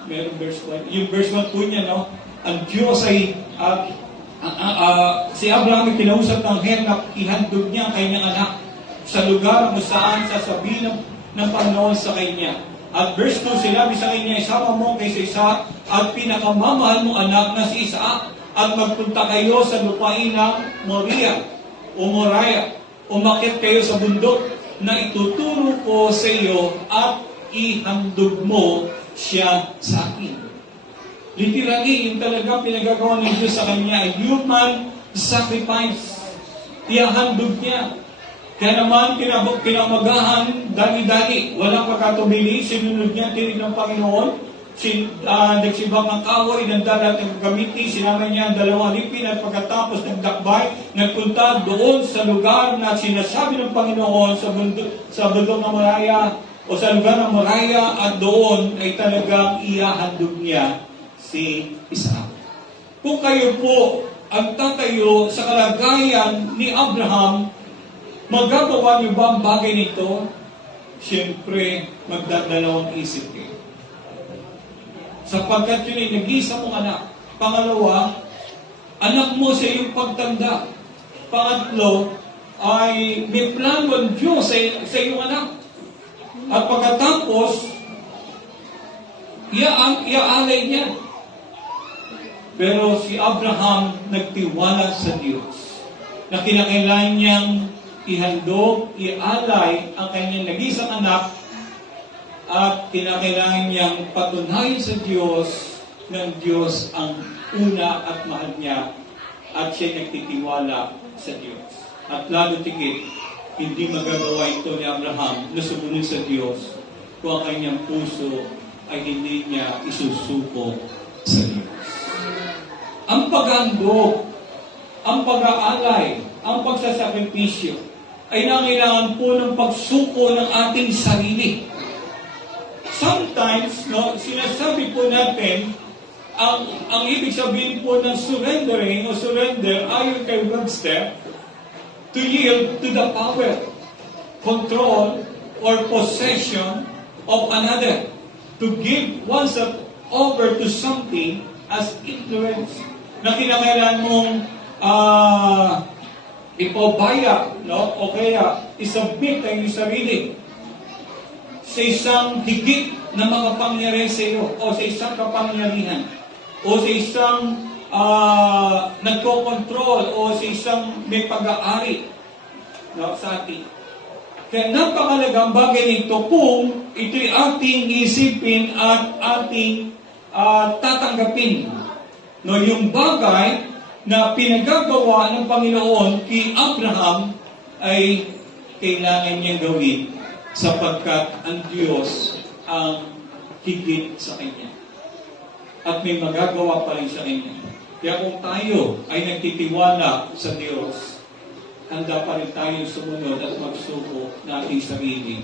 Meron verse 1. Yung verse 1 po niya, no? Ang Diyos ay si Abraham ay kinausap ng Hen na ihandog niya ang kanyang anak sa lugar kung saan sasabihin ng Panginoon sa kanya. At verse 2, sinabi sa kanya, isama mo kay Isaac at pinakamamahal mong anak na si Isaac at magpunta kayo sa lupain ng Moriah o Moriah. Umakyat kayo sa bundok na ituturo ko sa iyo at ihandog mo siya sa akin. Literally, yung talaga pinagagawa ng Diyos sa kanya ay human sacrifice. Ihahandog niya. Kaya naman, pinamagahan, dali-dali, walang pagkatubili, sinunod niya, tinig ng Panginoon, nagsibang ng kahoy, nagdala at nagkamiti, sinama niya ang 2 lipin at pagkatapos nagdakbay, nagpunta doon sa lugar na sinasabi ng Panginoon sa bundok ng Moriah o sa lugar ng Moriah at doon ay talagang ihahandog niya si Isaac. Kung kayo po ang tatayo sa kalagayan ni Abraham, magagawa niyo ba ang bagay nito? Siyempre, magdadalawang isip kayo. Sapagkat yun ay nag-isa mong anak. Pangalawa, anak mo sa iyong pagtanda. Pangatlo, ay may plano ang Diyos sa iyong anak. At pagkatapos, iaalay niya. Pero si Abraham nagtiwala sa Diyos na kinakailangan niyang ihandog, ialay ang kanyang nag-isang anak at kinakailangan niyang patunayan sa Diyos ng Diyos ang una at mahal niya at siya nagtitiwala sa Diyos. At lalo tigit, hindi magagawa ito ni Abraham na sumunod sa Diyos kung ang kanyang puso ay hindi niya isusuko sa Diyos. Ang paghandog, ang pag-aalay, ang pagsasakripisyo ay nangailangan po ng pagsuko ng ating sarili. Sometimes, sinasabi po natin, ang ibig sabihin po ng surrendering o surrender ayon kay Webster, to yield to the power, control, or possession of another. To give oneself over to something as influence na kinakailangan mong ipabaya, o kaya isubmit ang iyong sarili sa isang higit na makapangyarihan sa iyo o sa isang kapangyarihan o sa isang nagko-control o sa isang may pag-aari sa atin. Kaya napakalagang bagay nito kung ito'y ating isipin at ating tatanggapin. Yung bagay na pinagagawa ng Panginoon kay Abraham ay kailangan niyang gawin sapagkat ang Diyos ang higit sa kanya. At may magagawa pa rin sa kanya. Kaya kung tayo ay nagtitiwala sa Diyos, handa pa rin tayong sumunod at magsuko na ating sarili.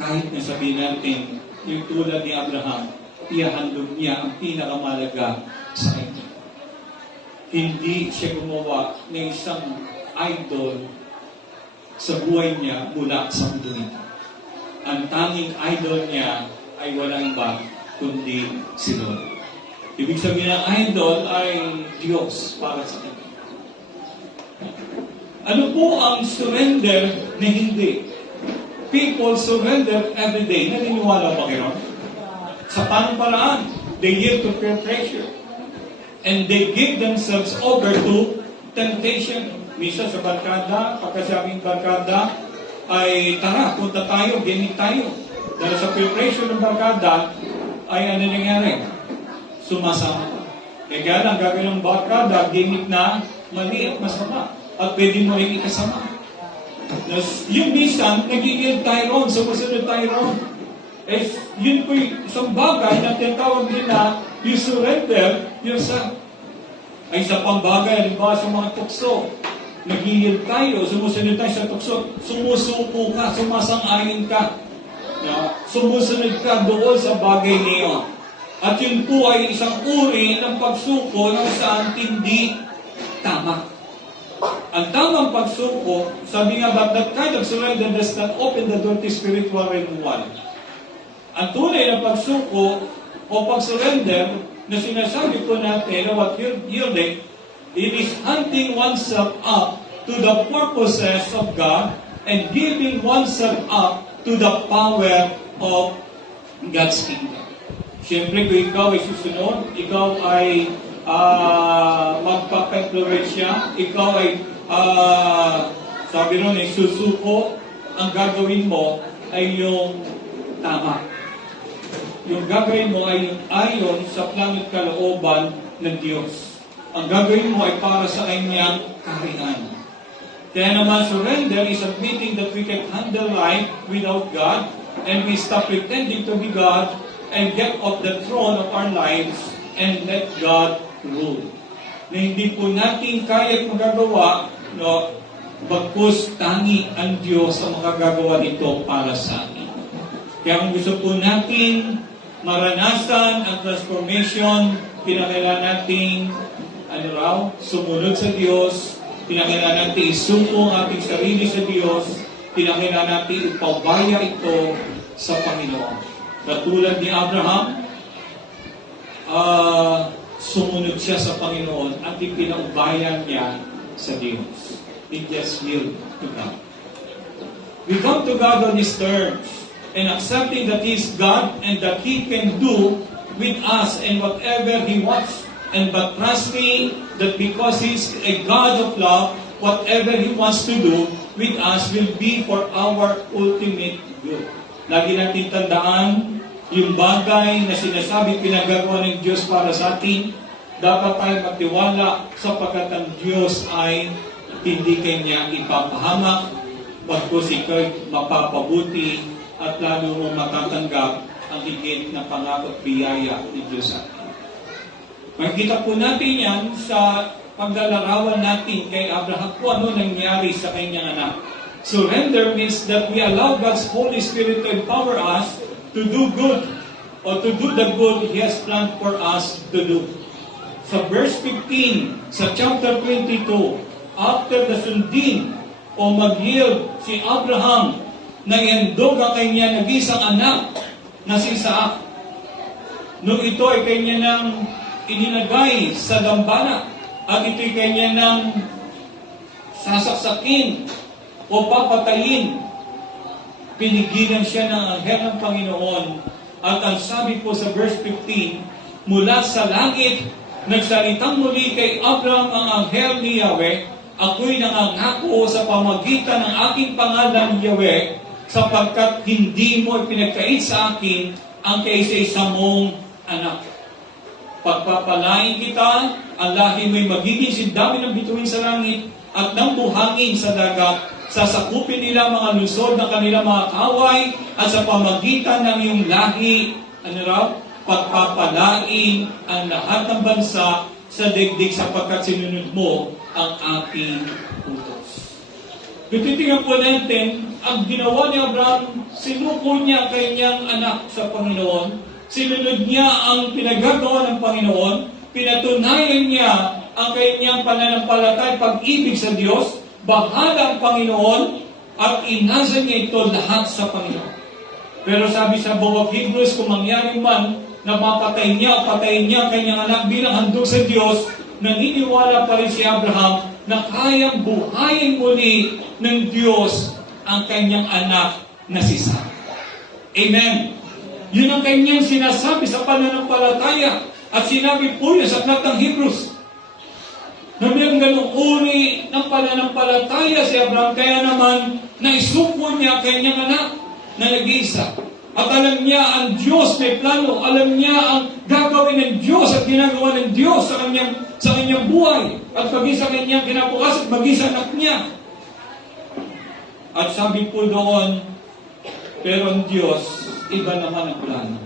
Kahit na sabihin natin, yung tulad ni Abraham, ihahandog niya ang pinakamalaga sa kanya. Hindi siya gumawa ng isang idol sa buhay niya mula sa mundo nito. Ang tanging idol niya ay walang iba kundi si Lord. Ibig sabihin ng idol ay Diyos para sa kanya. Ano po ang surrender na hindi? People surrender every day. Naniniwala ba kayo? Sa panong paraan, they yield to peer pressure. And they give themselves over to temptation. Misa sa barkada, pagkasabing barkada, ay tara, punta tayo, gamit tayo. Dahil sa peer pressure ng barkada, ay ano nangyari? Sumasama. Kaya lang, gagawin ng barkada, gamit na mali at masama. At pwede mo rin ikasama. Yung minsan, nagigil tayo ron, sumusunod tayo ron. Yun po yung isang bagay na tinatawag nila, you surrender yourself. Ay isa pang bagay, halimbawa sa mga tukso. Naghihil tayo, sumusunod tayo sa tukso, sumusuko ka, sumasang-ayon ka. Sumusunod ka doon sa bagay niyo. At yun po ay isang uri ng pagsuko na saan hindi tama. Ang tamang pagsuko, sabi nga ba, that kind of surrender does not open the door to spiritual renewal. Ang tunay na pagsuko o pag-surrender na sinasabi po natin na what yielding, it is hunting oneself up to the purposes of God and giving oneself up to the power of God's kingdom. Siyempre, kung ikaw ay susunod, ikaw ay magpaka-influensya, ikaw ay, sabi ron, ay susuko, ang gagawin mo ay yung tama. Yung gagawin mo ay yung ayon sa plano at kalooban ng Diyos. Ang gagawin mo ay para sa kanyang kaharian. Kaya naman, surrender is admitting that we can handle life without God and we stop pretending to be God and get off the throne of our lives and let God rule. Na hindi po natin kaya magagawa, no, bagkus tangi ang Diyos ang makagagawa nito para sa atin. Kaya kung gusto po natin maranasan ang transformation, pinakailangan natin sumunod sa Diyos, pinakailangan natin isuko ang ating sarili sa Diyos, pinakailangan natin ipabaya ito sa Panginoon. Katulad ni Abraham, sumunod siya sa Panginoon at ipinaubayan niya sa Diyos. He just yielded to God. We come to God on His terms and accepting that He is God and that He can do with us and whatever He wants. And but trusting that because He is a God of love, whatever He wants to do with us will be for our ultimate good. Lagi natin tandaan, yung bagay na sinasabi pinagagawa ng Diyos para sa atin, dapat tayo magtiwala sapagkat ang Diyos ay hindi kanya ipapahamak, bagkus ikaw'y mapapabuti at lalo mo matatanggap ang higit na pangako at biyaya ni Diyos sa atin. Makikita po natin yan sa paglalarawan natin kay Abraham kung ano nangyari sa kanyang anak. Surrender means that we allow God's Holy Spirit to empower us to do good or to do the good He has planned for us to do. Sa verse 15, sa chapter 22, after the sundin o mag-yield si Abraham na ihandog ang kanya nag-isang anak na si Isaac. Nung ito ay kanya nang ininagay sa dambana at ito'y kanya nang sasaksakin o papatayin, pinigilan siya ng anghel ng Panginoon. At ang sabi po sa verse 15, mula sa langit, nagsalitang muli kay Abraham ang anghel ni Yahweh, ako'y nangangako sa pamagitan ng aking pangalan Yahweh, sapagkat hindi mo ipinagkait sa akin ang kaisa-isa mong anak. Pagpapalain kita, ang lahi mo'y magiging sindami ng bituin sa langit at ng buhangin sa dagat. Sasakupin nila mga lungsod ng kanilang mga kaway at sa pamagitan ng iyong lahi, pagpapalain ang lahat ng bansa sa daigdig sapagkat sinunod mo ang aking utos. Tititingnan po natin, ang ginawa ni Abraham, sinuko niya kanyang anak sa Panginoon. Sinunod niya ang pinagagawa ng Panginoon, pinatunayan niya ang kanyang pananampalatay, pag-ibig sa Diyos, bahala ang Panginoon, at inasa niya ito lahat sa Panginoon. Pero sabi sa Book of Hebrews, kung mangyari man na mapatay niya o patayin niya ang kanyang anak bilang handog sa Diyos, naniniwala pa rin si Abraham na kayang buhayin muli ng Diyos ang kanyang anak na si Isaac. Amen. Yun ang kanyang sinasabi sa pananampalataya. At sinabi po yun sa aklat ng Hebrews. Na mayroong ganong uri ng pananampalataya si Abraham. Kaya naman, naisuko niya kanyang anak na nag-iisa. At alam niya ang Diyos may plano. Alam niya ang gagawin ng Diyos at ginagawa ng Diyos sa kanyang buhay. At maging sa kanyang kinabukas at maging sa anak niya. At sabi po doon, pero ang Diyos, iba naman ang plano.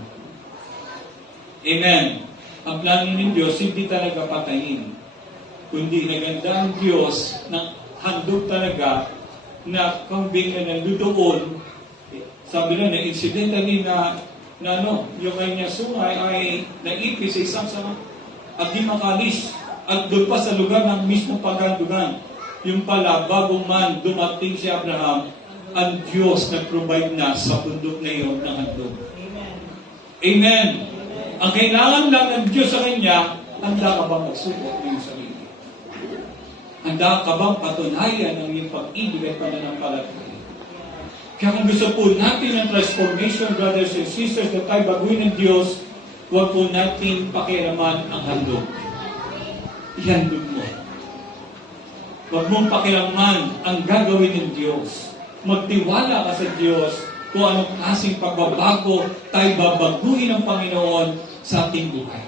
Amen. Ang plano ng Diyos, hindi talaga patayin. kundi naganda ang Diyos na handog talaga na kambing na nandoon. Sabi na incidentally yung kanya sungay ay naipis sa isang sama at di makalis. At doon pa sa lugar ng mismo paghandugan. Yung pala, bago man dumating si Abraham, ang Diyos nag-provide na sa bundok na iyon ng handog. Amen. Ang kailangan lang ng Diyos sa kanya, handa ka bang magsubok ng iyong sarili? Handa ka bang patunayan ang iyong pag-ibig at pananampalataya? Kaya kung gusto po natin ng transformation, brothers and sisters, na tayo baguhin ng Diyos, huwag po natin pakialaman ang handog. Ihandog mo. Huwag mong pakialaman ang gagawin ng Diyos. Magtiwala ka sa Diyos kung anong klaseng pagbabago tayo babaguhin ng Panginoon sa ating buhay.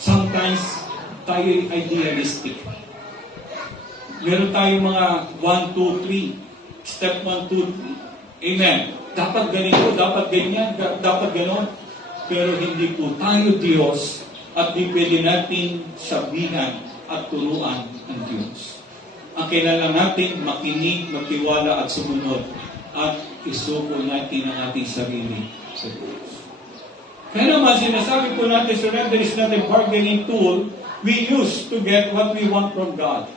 Sometimes, tayo idealistic. Meron tayong mga 1, 2, 3. Step 1, 2, 3. Amen. Dapat ganito, dapat ganyan, dapat ganon. Pero hindi po tayo Diyos at di pwede natin sabihan at turuan ang Diyos. Ang kailangan natin makinig, magtiwala at sumunod at isuko natin ang ating sarili sa Diyos. Kaya naman, sinasabi po natin, surrender is not a bargaining tool we use to get what we want from God.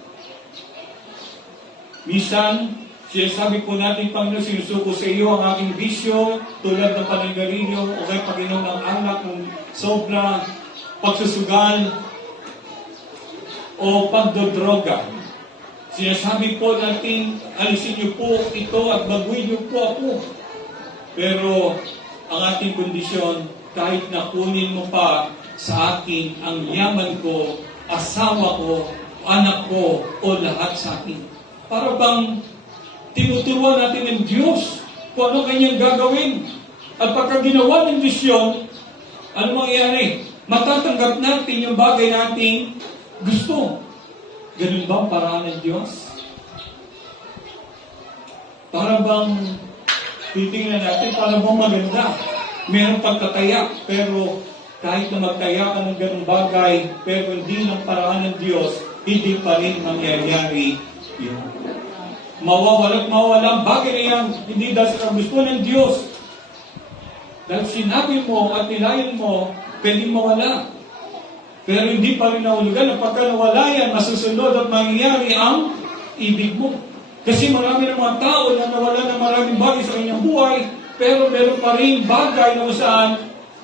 Minsan, sinasabi po natin, Panginoon, sinusuko sa iyo ang aking bisyo, tulad ng panigarilyo, o kay Panginoon ng anak, ng sobra, pagsusugal, o pagdodroga. Sinasabi po natin, alisin niyo po ito at baguhin niyo po ako. Pero, ang ating kondisyon, kahit na kunin mo pa sa akin ang yaman ko, asawa ko, anak ko, o lahat sa akin. Para bang tinuturuan natin ng Diyos kung ano kanyang gagawin. At pagka ginawa ng Diyos yun, ano mangyayari? Matatanggap natin yung bagay nating gusto. Ganun ba ang paraan ng Diyos? Para bang titingnan natin, para bang maganda? Meron pagtataya, pero kahit na magtaya ka ng ganung bagay, pero hindi ng paraan ng Diyos, hindi pa rin mangyayari yun. Mawawala ang bagay na yan, hindi dahil sa gusto ng Diyos. Dahil sinabi mo at nilayan mo, pwedeng mawala. Pero hindi pa rin nahulugan na pagka nawala yan, masusunod at mangyayari ang ibig mo. Kasi marami ng mga tao na nawala ng maraming bagay sa kanyang buhay, pero meron pa rin bagay na kung saan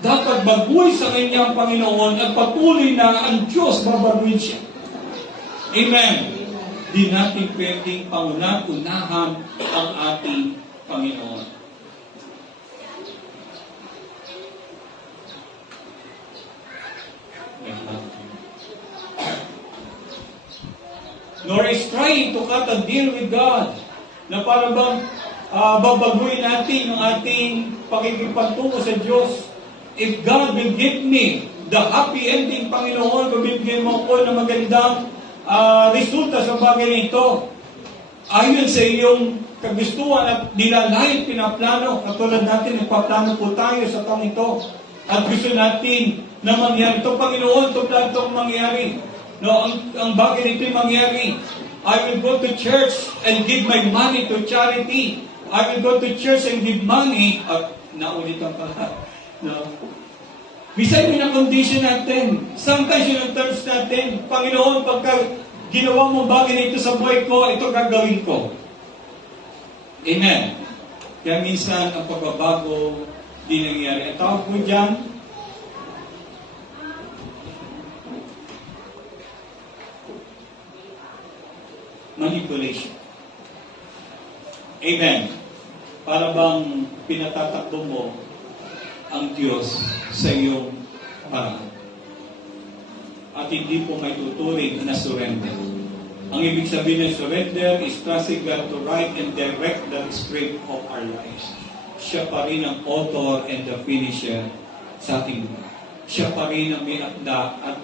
dapat baguhin sa kanyang Panginoon at patuloy na ang Diyos babaguhin siya. Amen. Di natin pwedeng pauna-unahan ang ating Panginoon. Nor is trying to cut a deal with God na para bang babaguhin natin ang ating pakikipagtungo sa Diyos. If God will give me the happy ending, Panginoon, kung bibigyan mo ako ng magandang resulta sa bagay nito, ayon sa iyong kagustuhan at nilalay pinaplano, katulad natin, nagpaplano po tayo sa taong ito, at gusto natin na mangyari ito, Panginoon, ito plano itong mangyari. No, ang bagay nito yung mangyari. I will go to church and give my money to charity. I will go to church and give money. At naulitan pala. No. Bisan yun ang condition natin. Sometimes yun ang terms natin. Panginoon, pagka ginawa mo bagay nito sa buhay ko, ito gagawin ko. Amen. Kaya minsan ang pagbabago di nangyari. Ang tawag po dyan, manipulation. Amen. Para bang pinatatakbo mo ang Diyos sa iyong paraan. At hindi po may tuturing na surrender. Ang ibig sabihin ng surrender is trusting God to write and direct the script of our lives. Siya pa rin ang author and the finisher sa ating buhay. Siya pa rin ang may akda at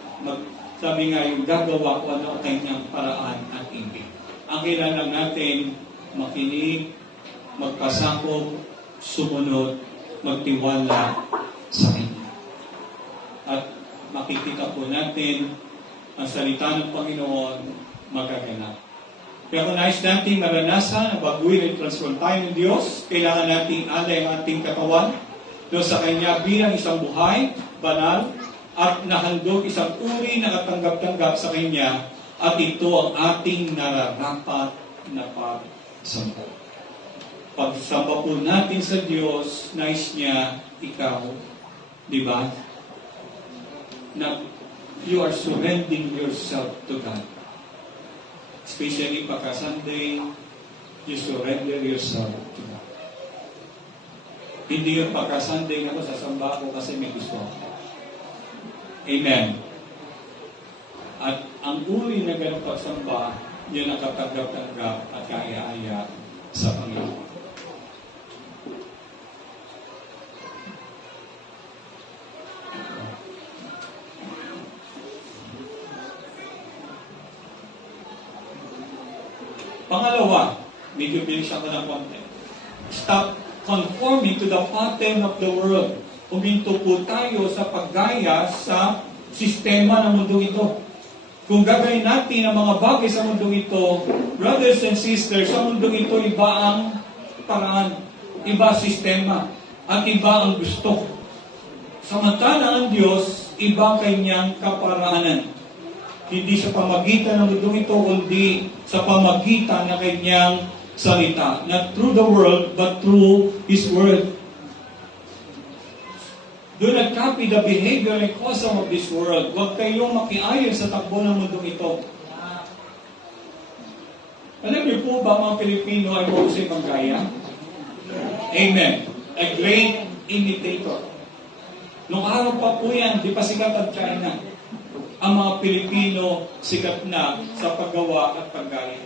sabi nga yung gagawa ko ano ang kanyang paraan at ibig. Ang kailangan natin makinig, magpasakop, sumunod, magtiwala sa Kanya. At makikita po natin ang salita ng Panginoon magaganap. Kaya kung nais natin maranasan ang baguhin at transform tayo ng Diyos, kailangan natin alay ang ating katawan doon sa Kanya bilang isang buhay, banal, at nahandog isang uri na katanggap-tanggap sa Kanya, at ito ang ating nararapat na pagsamba. Pagsamba po natin sa Diyos, nais niya ikaw, di ba? Na you are surrendering yourself to God. Especially pagka Sunday, you surrender yourself to God. Hindi yung pagka Sunday na sasamba ako kasi may gusto ako. Amen. At ang uri na ganang pagsamba, yun ang katanggap-tanggap at kaya-aya sa Panginoon. Pangalawa, medyo bilis ako ng konti. Stop conforming to the pattern of the world. Huminto po tayo sa paggaya sa sistema ng mundo ito. Kung gagawin natin ang mga bagay sa mundo ito, brothers and sisters, sa mundo ito, iba ang paraan, iba sistema, at iba ang gusto. Samantala ang Diyos, iba kanyang kaparaanan. Hindi sa pamagitan ng mundo ito, kundi sa pamagitan ng kanyang salita. Not through the world, but through His Word. Do not copy the behavior and custom of this world. Huwag kayong makiayon sa takbo ng mundo ito. Alam niyo po ba mga Pilipino ay mahusay manggaya? Amen. A great imitator. Nung araw pa po yan, di pa sikat ang China. Ang mga Pilipino sikat na sa paggawa at paggaya.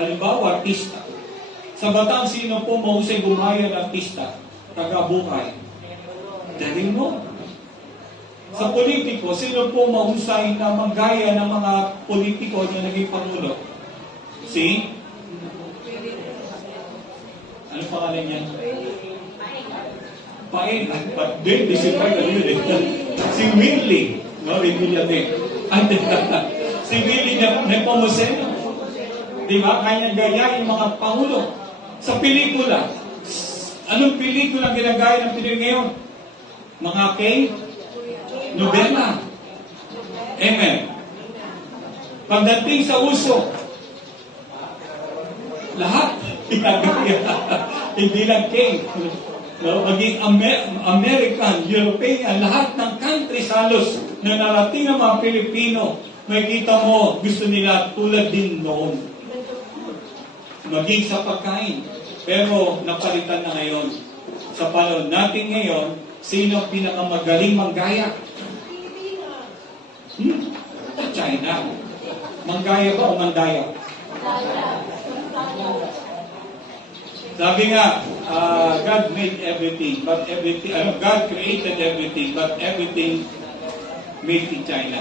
Halimbawa, artista. Sa Bataan, sino po mahusay gumaya ng artista? Tagabuhay. Dahil mo. Sa politiko, sino po mahusay na manggaya ng mga politiko na naging Pangulo? Si? Ano pangalan niya? Paen. But then, this is right si Willie. No, Willie din. Si Willie Nepomuceno. Di ba? Kanya gaya yung mga Pangulo. Sa pelikula. Anong pelikula ginagaya ng Pinoy ngayon? Mga novela. Amen. Pagdating sa uso, lahat hindi lang K. No? Maging American, European, lahat ng countries halos na narating ng mga Pilipino, makikita mo, gusto nila tulad din noon. Maging sa pagkain. Pero napalitan na ngayon. Sa panahon natin ngayon, sino ang pinakamagaling manggaya? China. Manggaya ba o mandaya? Sabi nga, God made everything, but everything, God created everything, but everything made in China.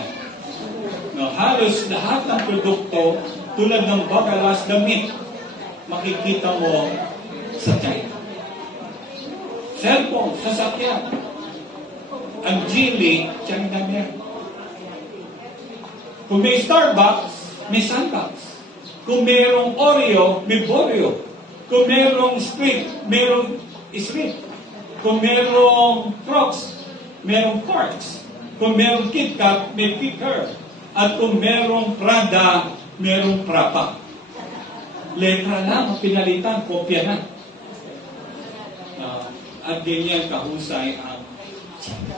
No, halos lahat ng produkto, tulad ng bagalas, damit, makikita mo sa China. Cellphone, sasakyan. Ang Geely, China yan. Kung may Starbucks, may Starbucks. Kung mayroong Oreo, may Boreo. Kung mayroong Street, mayroong Street. Kung mayroong Crocs, mayroong Crocs. Kung mayroong KitKat, may KitKat. At kung mayroong Prada, mayroong Prapa. Letra lang, pinalitan, kopya na. At ganyan kahusay ang China.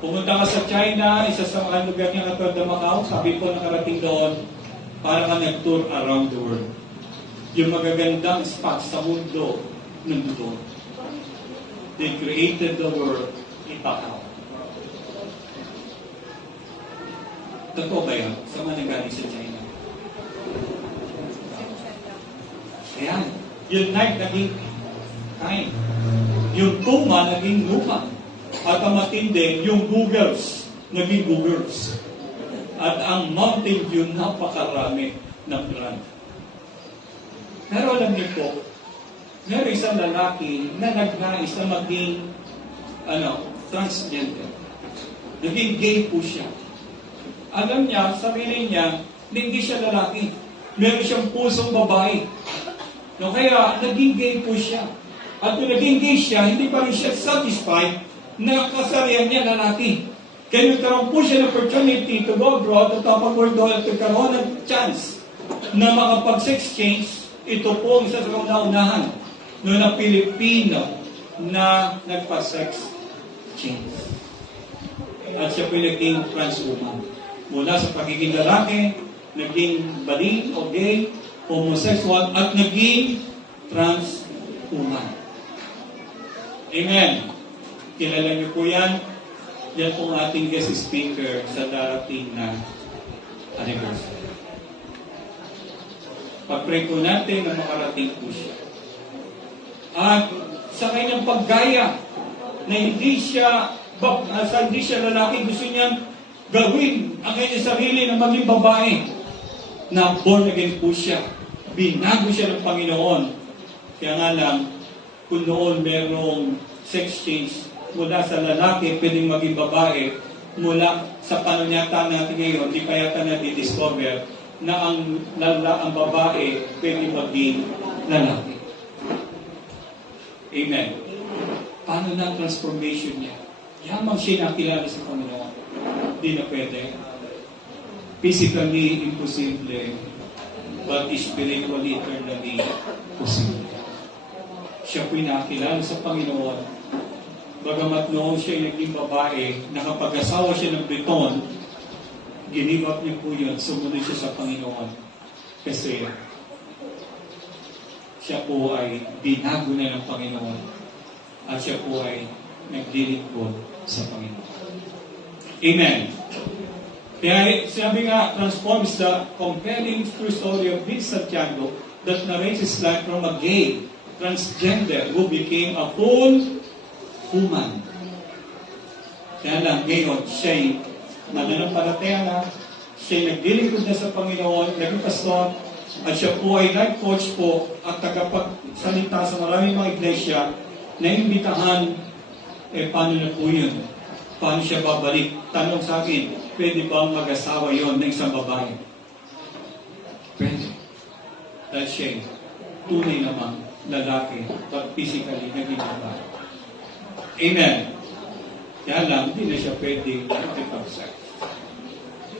Pumunta ka sa China, isa sa mga lugar niya katulad ng Macau, sabi ko nakarating doon, para ka nag-tour around the world. Yung magagandang spots sa mundo, nandun. They created the world in Macau. Totoo ba yan? Sa mga nagaling sa China? Ayan. Yung night naging kain. Yung tuma naging lupa. At ang matindi, yung Googles naging Googles. At ang Mountain Dew napakarami ng brand. Pero alam niyo po, meron isang lalaki na nagnais na maging transgender. Naging gay po siya. alam niya, sarili niya, na hindi siya lalaki. Meron siyang pusong babae. No, kaya naging gay po siya. At kung naging gay siya, hindi pa rin siya satisfied na kasarihan niya lalaki. Kaya nagkaroon po siya ng opportunity to go abroad at kapag doon at nagkaroon ng chance na makapag-sex change. Ito po ang isa sa kauna-unahan na Pilipino na nagpa-sex change. At siya po naging transwoman. Mula sa pagiging lalaki, naging bali o gay, homosexual, at naging transwoman. Amen. Kilala niyo po yan. Yan po ang ating guest speaker sa darating na anniversary. Pag-pray po natin na makarating po siya. At sa kanyang paggaya na hindi siya lalaki, gusto niyang gawin ang kanyang sarili na maging babae, na born again po siya. Binago siya ng Panginoon. Kaya nga lang, kung noon merong sex change mula sa lalaki, pwedeng maging babae, mula sa panunyatan natin ngayon, di pa yata na-discover na ang babae pwedeng maging lalaki. Amen. Paano na ang transformation niya? Yamang siya nakilala sa Panginoon. Hindi na pwede. Physically, imposible. But spiritually, eternally, possible. Siya po'y nakilala sa Panginoon. Bagamat noon siya naging babae, nakapag-asawa siya ng Briton, give up niya po yun, sumunod siya sa Panginoon. Kasi siya po ay binago na ng Panginoon. At siya po ay naglilingkod sa Panginoon. Amen. Kaya sabi nga, Transform is the compelling true story of Vince Santiago that narrates his life from a gay transgender who became a full woman. Kaya lang, ngayon, siya'y mananampalataya na, siya'y naglilingkod na sa Panginoon, naging pastor, at siya po ay life coach po at tagapagsalita sa maraming mga iglesia na imbitahan, paano na po yun? Paano siya babalik? Tanong sa akin, pwede ba mag-asawa yon ng isang babae? Pwede. Dahil siya tunay namang lalaki, but physically naging babae. Amen. Kaya lang, hindi na siya pwede makipag-sex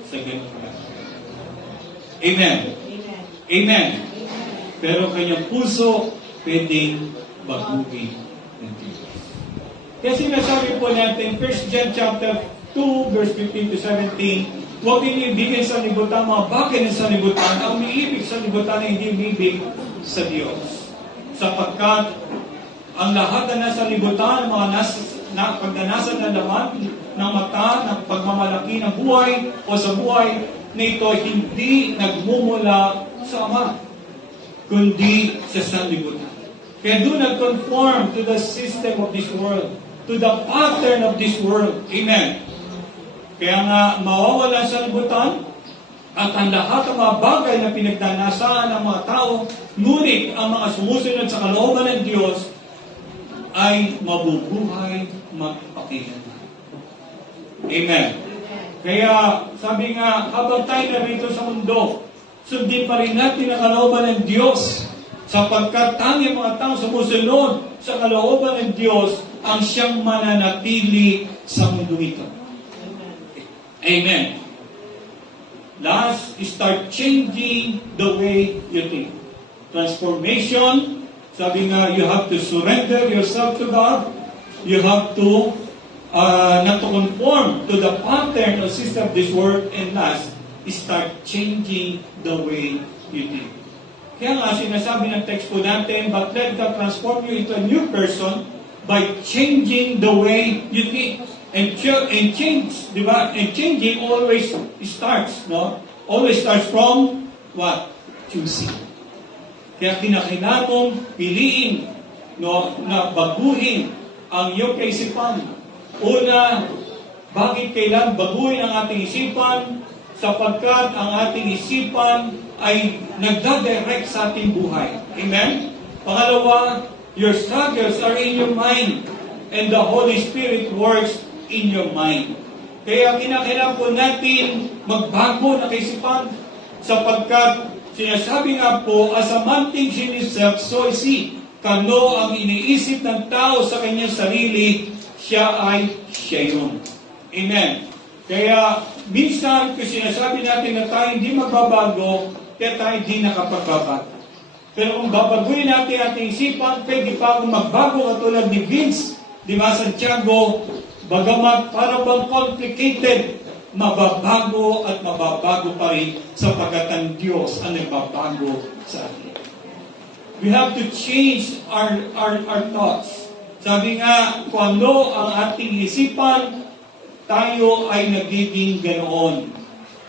sa ganun ka. Amen. Amen. Pero kanyang puso pwedeng baguhin ng Diyos. Kaya sinasabi po natin, 1 John chapter 2, verse 15 to 17, huwag niyo ibigay sa libutan mga bagay ng sanlibutan na umiibig sa libutan na hindi umibig sa Diyos. Sapagkat ang lahat na nasa libutan, mga pagdanasan ng laman, ng mata, ng pagmamalaki ng buhay o sa buhay na ito hindi nagmumula sa Ama, kundi sa sanlibutan. Kaya do not conform to the system of this world, to the pattern of this world. Amen. Kaya nga, mawawala sa libutan at ang lahat ng mga bagay na pinagdanasan ng mga tao, ngunit ang mga sumusunod sa kalooban ng Diyos ay mabubuhay magpakilanman. Amen. Kaya, sabi nga, habang tayo narito sa mundo, sundin pa rin natin ang kalooban ng Diyos sapagkat tanging mga tao sumusunod sa kalooban ng Diyos ang siyang mananatili sa mundo ito. Amen. Last, start changing the way you think. Transformation, sabi nga, you have to surrender yourself to God. You have to not to conform to the pattern or system of this world. And last, start changing the way you think. Kaya nga, sinasabi ng text po natin, but let God transform you into a new person by changing the way you think. And change, di ba? And changing always starts, no? Always starts from what? Choosing. Kaya kinakailangan mong piliin, no, na baguhin ang iyong kaisipan. Una, bakit kailangan baguhin ang ating isipan? Sapagkat ang ating isipan ay nagdadirect sa ating buhay. Amen? Pangalawa, your struggles are in your mind and the Holy Spirit works in your mind. Kaya kinakailangan po natin magbago na kaisipan sapagkat sinasabi nga po, as a man thinks in himself, so is he. Kano ang iniisip ng tao sa kanyang sarili, siya yun. Amen. Kaya minsan, kung sinasabi natin na tayo hindi magbabago, kaya tayo hindi nakapagbabago. Pero kung babaguhin natin ating isipan, pwede pa akong magbago katulad ni Vince, di ba, Santiago, bagamat para bang complicated, mababago at mababago pa rin sapagkat ang Diyos ang nagbabago sa atin. We have to change our thoughts. Sabi nga, kung ano ang ating isipan, tayo ay nagiging ganoon.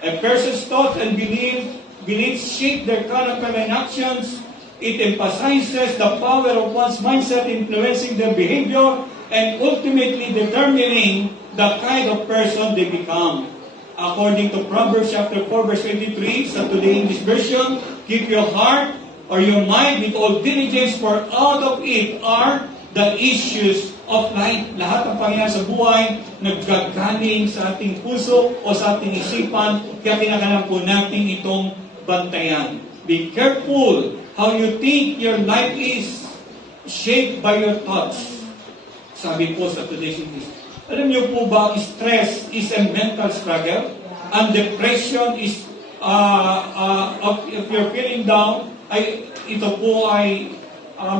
A person's thought and beliefs shape their character and actions. It emphasizes the power of one's mindset influencing their behavior and ultimately determining the kind of person they become. According to Proverbs chapter 4 verse 23, sa Today English Version, keep your heart or your mind with all diligence, for out of it are the issues of life. Lahat ng pangyayari sa buhay, naggagaling sa ating puso o sa ating isipan, kaya kinakailangan po natin itong bantayan. Be careful how you think your life is shaped by your thoughts. Sabi po sa Today's English. Alam niyo po ba, stress is a mental struggle, and depression is, if you're feeling down, ito po ay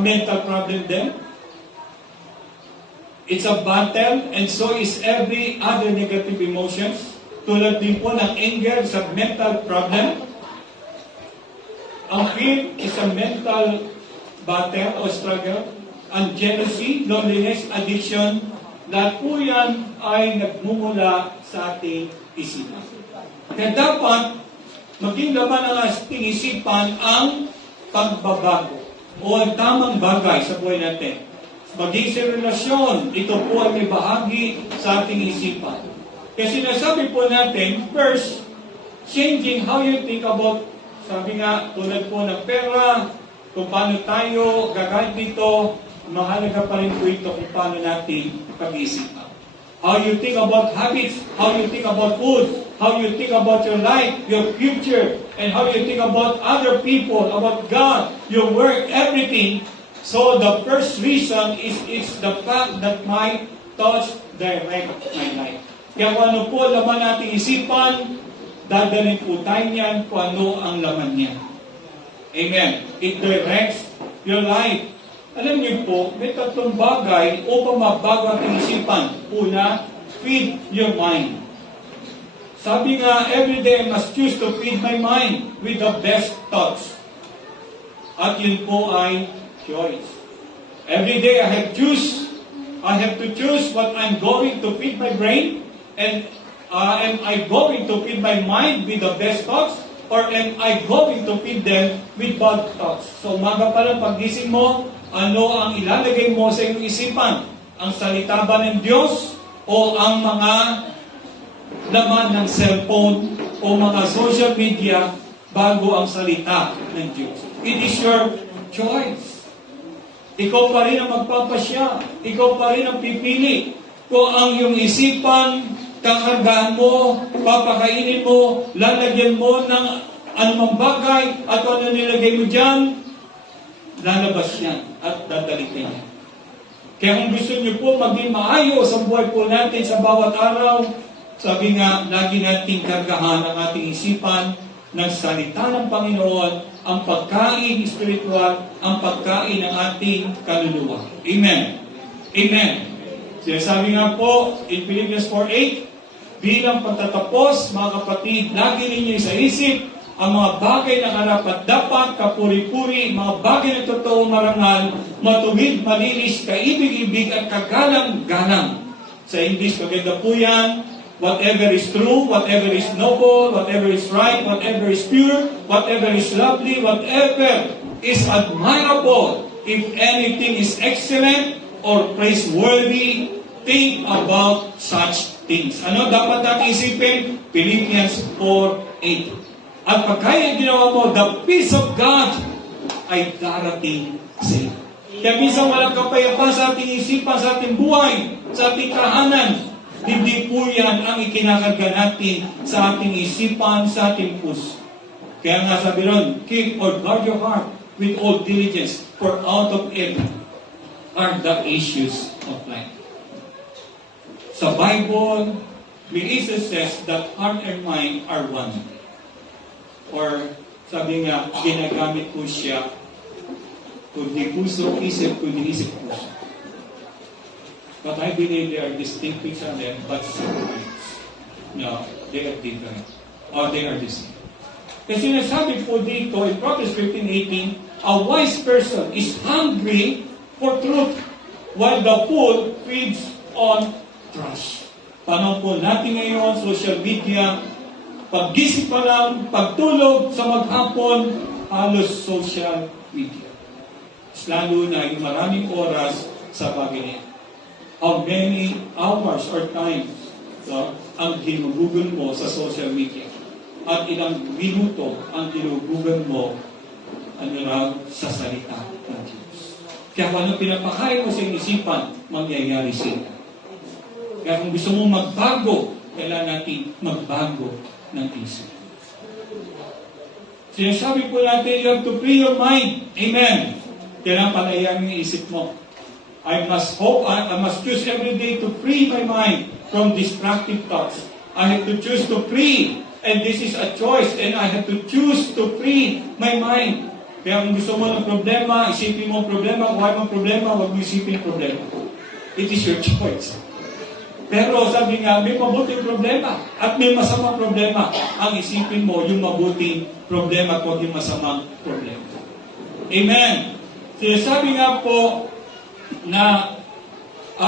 mental problem din. It's a battle, and so is every other negative emotions. Tulad din po ng anger sa mental problem. Ang fear is a mental battle or struggle. Ang jealousy, loneliness, addiction, lahat po yan ay nagmumula sa ating isipan. Kaya dapat maging laman ng ating isipan ang pagbabago o ang tamang bagay sa buhay natin. Maging sa relasyon, ito po ay may bahagi sa ating isipan. Kaya sinasabi po natin, first, changing how you think about, sabi nga, tulad po ng pera, kung paano tayo gagamit dito, mahalaga pa rin po ito kung paano natin pag-iisipan. How you think about habits, how you think about food, how you think about your life, your future, and how you think about other people, about God, your work, everything. So the first reason is the fact that my thoughts direct my life. Kaya kung ano po laman nating isipan, dadalhin po tayo niyan kung ano ang laman niya. Amen. It directs your life. Alam niyo po, may tatlong bagay upang mabago ang isipan. Una, feed your mind. Sabi nga, every day I must choose to feed my mind with the best thoughts. At yun po ay choice. Every day I have to choose what I'm going to feed my brain, and am I going to feed my mind with the best thoughts, or am I going to feed them with bad thoughts? So umaga pa lang pagising mo, ano ang ilalagay mo sa iyong isipan? Ang salita ba ng Diyos o ang mga laman ng cellphone o mga social media bago ang salita ng Diyos? It is your choice. Ikaw pa rin ang magpapasya. Ikaw pa rin ang pipili. Kung ang iyong isipan, kakargahan mo, papakainin mo, lalagyan mo ng anumang bagay at kung ano nilagay mo dyan, lalabas yan at dadalitin yan. Kaya kung gusto niyo po maging maayos ang buhay po natin sa bawat araw, sabi nga, lagi nating kargahan ang ating isipan ng salita ng Panginoon, ang pagkain spiritual, ang pagkain ng ating kaluluwa. Amen. Amen. Sinasabi nga po in Philippians 4:8, bilang pagtatapos, mga kapatid, lagi ninyo sa isip ang mga bagay na karapat-dapat, kapuri-puri, mga bagay na totoo marangal, matuwid, malinis, kaibig-ibig at kagalang-galang. Sa English, maganda po yan. Whatever is true, whatever is noble, whatever is right, whatever is pure, whatever is lovely, whatever is admirable, if anything is excellent or praiseworthy, think about such things. Ano dapat natin isipin? Philippians 4:8. At pagkaya ginawa mo, the peace of God ay darating sa iyo. Kaya minsan walang kapayapaan sa ating isipan, sa ating buhay, sa ating tahanan. Hindi po yan ang ikinakarga natin sa ating isipan, sa ating puso. Kaya nga sabi ron, keep or guard your heart with all diligence, for out of it are the issues of life. Sa Bible, Jesus says that heart and mind are one. Or sabi nga, ginagamit ko siya, kundi puso, isip, kundi isip, puso. But I believe they are distinct each other, but separate. No, they are different. Or they are the same. Kasi sinasabi po dito in Proverbs 15:18, a wise person is hungry for truth, while the fool feeds on trash. Panahon po natin ngayon, social media, paggising pa lang, pagtulog sa maghapon, halos social media. Lalo na yung maraming oras sa bagay niya. How many hours or times ang ginugugol mo sa social media? At ilang minuto ang ginugugol mo sa salita ng Diyos. Kaya kung ano pinapakain mo sa isipan, mangyayari sila. Kaya kung gusto mong magbago, kailangan natin magbago ng isip. Sinasabi po natin, you have to free your mind. Amen. Kailangan palayan yung isip mo. I must choose every day to free my mind from destructive thoughts. I have to choose to free. And this is a choice. And I have to choose to free my mind. Kaya kung gusto mo ng problema, isipin mo ang problema. Kung ayaw mong problema, huwag mo isipin ang problema. It is your choice. Pero sabi nga, may mabuting problema at may masamang problema. Ang isipin mo, yung mabuting problema at huwag yung masamang problema. Amen. Sinasabi nga po na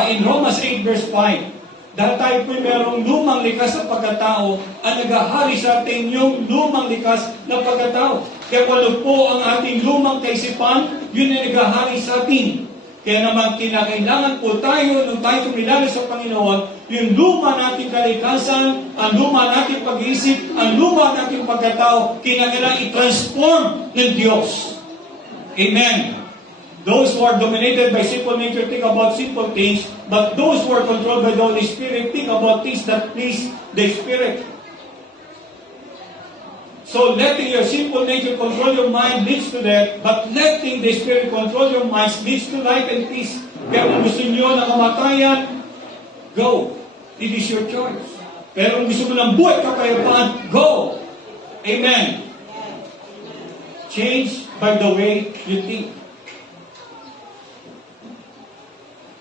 in Romans 8 verse 5, dahil tayo po merong lumang likas na pagkatao, ang naghahari sa atin yung lumang likas na pagkatao. Kaya walo po ang ating lumang kaisipan, yun ay naghahari sa atin. Kaya naman kinakailangan po tayo, nung tayo kumilala sa Panginoon, yung luma nating kalikasan, ang luma nating pag-iisip, ang luma nating pagkatao, kinakailangan i-transform ng Diyos. Amen. Those who are dominated by simple nature think about simple things, but those who are controlled by the Holy Spirit think about things that please the Spirit. So letting your simple nature control your mind leads to death, but letting the Spirit control your minds leads to life and peace. Kaya kung gusto nyo ng kamatayan, go. It is your choice. Pero kung gusto mo ng buhay kapayapaan, go. Amen. Change by the way you think.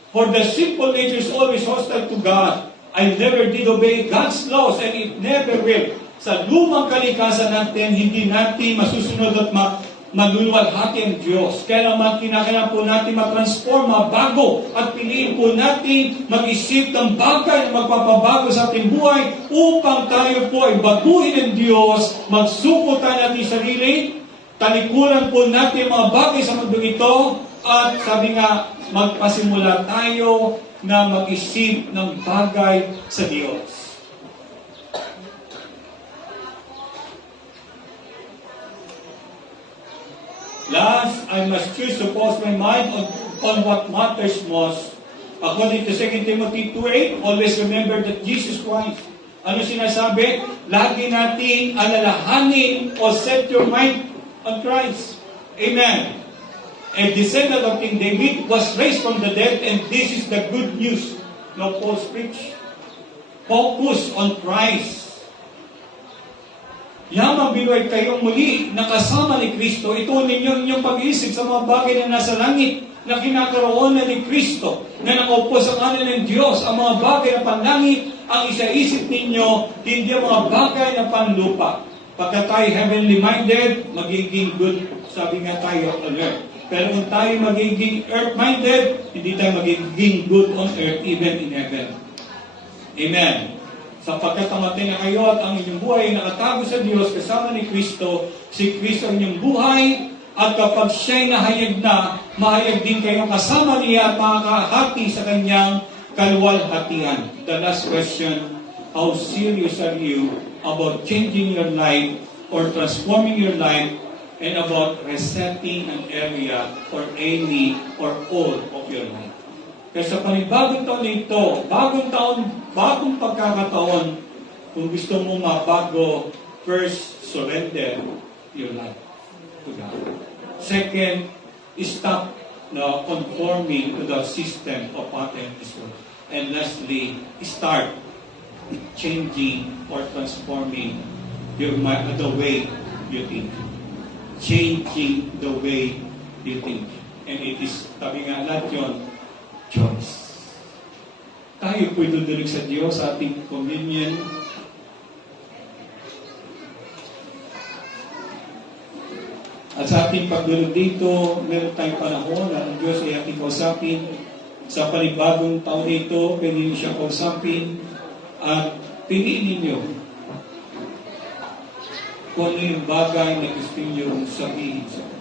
For the simple nature is always hostile to God. I never did obey God's laws and it never will. Sa lumang kalikasan natin, hindi natin masusunod at maluluwalhati ang Diyos. Kaya naman kinakailangan po natin matransform, mabago at piliin po natin mag-isip ng bagay na magpapabago sa ating buhay upang tayo po ay baguhin ng Diyos, magsuko tayo natin sarili, talikuran po natin mga bagay sa mundo ito at sabi nga, magpasimula tayo na mag-isip ng bagay sa Diyos. Last, I must choose to focus my mind on what matters most. According to 2 Timothy 2:8, always remember that Jesus Christ. Ano sinasabi? Lagi nating alalahanin o set your mind on Christ. Amen. A descendant of King David was raised from the dead, and this is the good news. Now Paul's preach. Focus on Christ. Yamang binuhay kayong muli, nakasama ni Kristo, ito ninyo inyong pag-iisip sa mga bagay na nasa langit, na kinakaroon na ni Kristo, na nakaupo sa kanan ng Diyos, ang mga bagay na panlangit, ang isaisip ninyo, hindi ang mga bagay na panlupa. Pagka tayo heavenly minded, magiging good, sabi nga tayo, alert. Pero kung tayo magiging earth-minded, hindi tayo magiging good on earth, even in heaven. Amen. Sapagkat amatay na kayo at ang inyong buhay ay nakatago sa Diyos kasama ni Kristo, si Kristo ang inyong buhay, at kapag siya'y nahayag na, mahayag din kayo kasama niya at makakahati sa kanyang kaluwalhatian. The last question, how serious are you about changing your life or transforming your life and about resetting an area or any or all of your life? Kaya sa panibagong taon nito, bagong pagkakataon, kung gusto mo mabago, first, surrender your life to God. Second, stop conforming to the system of pattern this world. And lastly, start changing or transforming the way you think. Changing the way you think. And it is, sabi nga lahat yun, choice. Tayo po'y dudulig sa Diyos sa ating communion. At sa ating pagdulog dito, meron tayong panahon na ang Diyos ay ating kausapin. Sa panibagong taon ito, pwede niyo siya kausapin at piliin ninyo kung ano yung bagay na gusto niyo sabihin sa Kanya.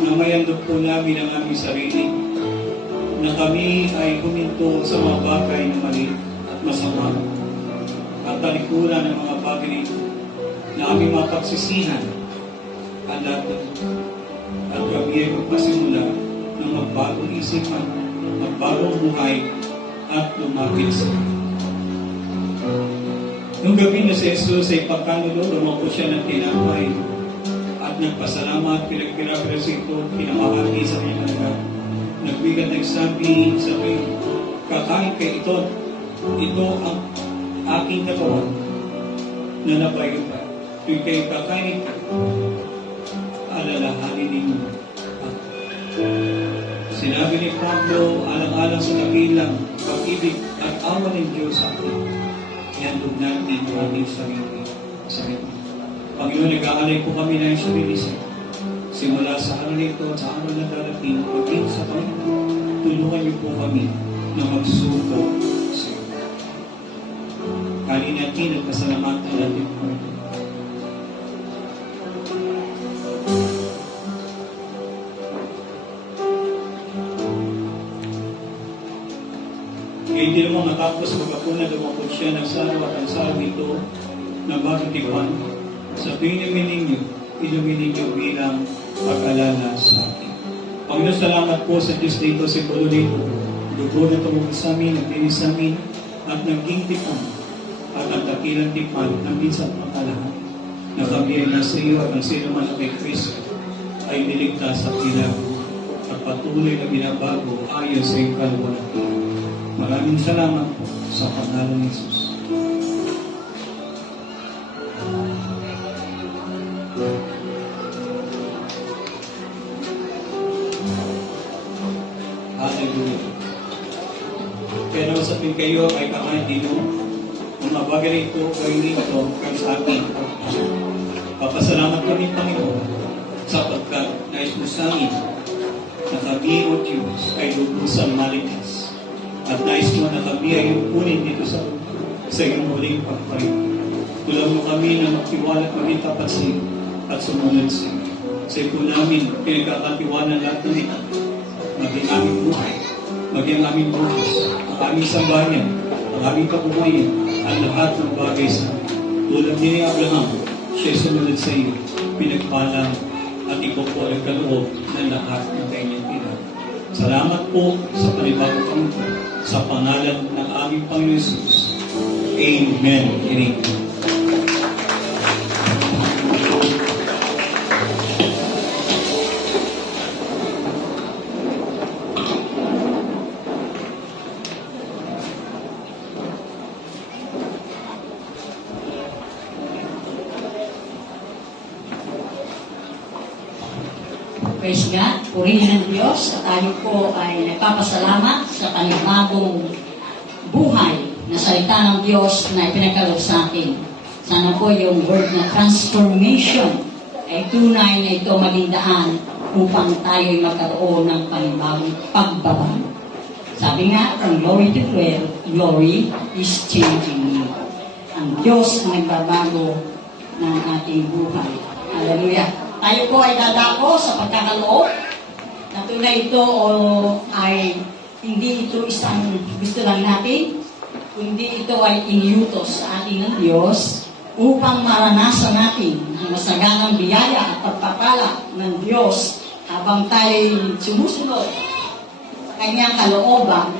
Namayandog po namin ang aming sarili na kami ay huminto sa mga bagay na mali at masama at talikuran ng mga bagay na aming mapagsisihan ang lahat at kami ay magpasimula ng magbagong isipan, magbagong buhay at lumapit sa Nung gabi na si Jesus ay pagkanulo, lumako siya ng tinapay at nagpasalamat, pinagpira-pira ito, pinamahagi sa kanyang anak. Nagbigat nagsabi, kakain kay ito ang aking katawan na nabayo pa. Tuwing kayo kakain, alalahanin ninyo. Sinabi ni Pablo, alang-alang sa dakilang pag-ibig at awa ng Diyos sa atin. Ihandog natin ang ating sarili sa Kanya. Panginoon, nag-aalay po kami na yung sarili sa iyo. Simula sa araw nito at sa araw na darating, pagin sa Panginoon, tulungan niyo po kami na magsuko sa iyo. Kali natin at pasalamatan natin po. Hindi naman matapos magkakuna lumapot siya ng saro at ang saro ito ng bagong tipan. Sa tuwing inumin ninyo bilang pag-alala sa akin. Panginoon, salamat po sa Diyos dito, simbolo dito. Dugo na tumulong sa amin, naglinis sa amin, at naging tipan. At ang dakilang tipan, nandun sa pangkalahan. Na kami ay nasa iyo at ang sino man na kay Kristo ay niligtas at ilago at patuloy na binabago ayon sa iyong kalwalhatian. Maraming salamat po sa pangalan ni Jesus. Hallelujah. Kaya naman sabihin kayo ay kakain dito. Ang mga bagay ito ay dito kay sa akin. Papasalamat kami, Panginoon, sapagkat nais mo sa amin na kami o Diyos ay lubusang malikas. At nais mo na kami ay upunin dito sa iyong muling pagpalit. Tulungan mo kami na magtiwala at maging tapat sa iyo at sumunod sa iyo. Sa iyo namin, pinagkakatiwanan lahat ng ito. Maging aming buhay, maging aming bukas, ang aming sambayan, ang aming kabuhayan, ang lahat ng bagay sa amin. Tulad ni Abraham, siya sumunod sa iyo, pinagpalang at ipopo ang kaloob ng lahat ng kanyang pinag. Salamat po sa panibagong Panginoon, sa pangalan ng aming Panginoon Jesus. Amen and amen. Praise God, purihin ng Diyos at tayo po ay nagpapasalamat sa panibagong buhay na salita ng Diyos na ipinagkaloob sa atin. Sana po yung word na transformation ay tunay na ito maging daan upang tayo ay magkaroon ng panibagong pagbabago. Sabi nga, from glory to glory is changing me. Ang Diyos ang nagbabago ng ating buhay. Hallelujah. Tayo po ay dadako sa pagkakaloob na tunay ito o ay hindi ito isang gusto lang natin, kundi ito ay iniutos sa atin ng Diyos upang maranasan natin ang masaganang biyaya at pagpapala ng Diyos habang tayo sumusunod sa kanyang kalooban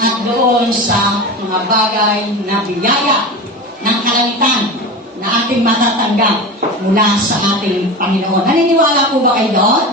at doon sa mga bagay na biyaya ng kalangitan na ating matatanggap mula sa ating Panginoon. Naniniwala po ba kayo doon?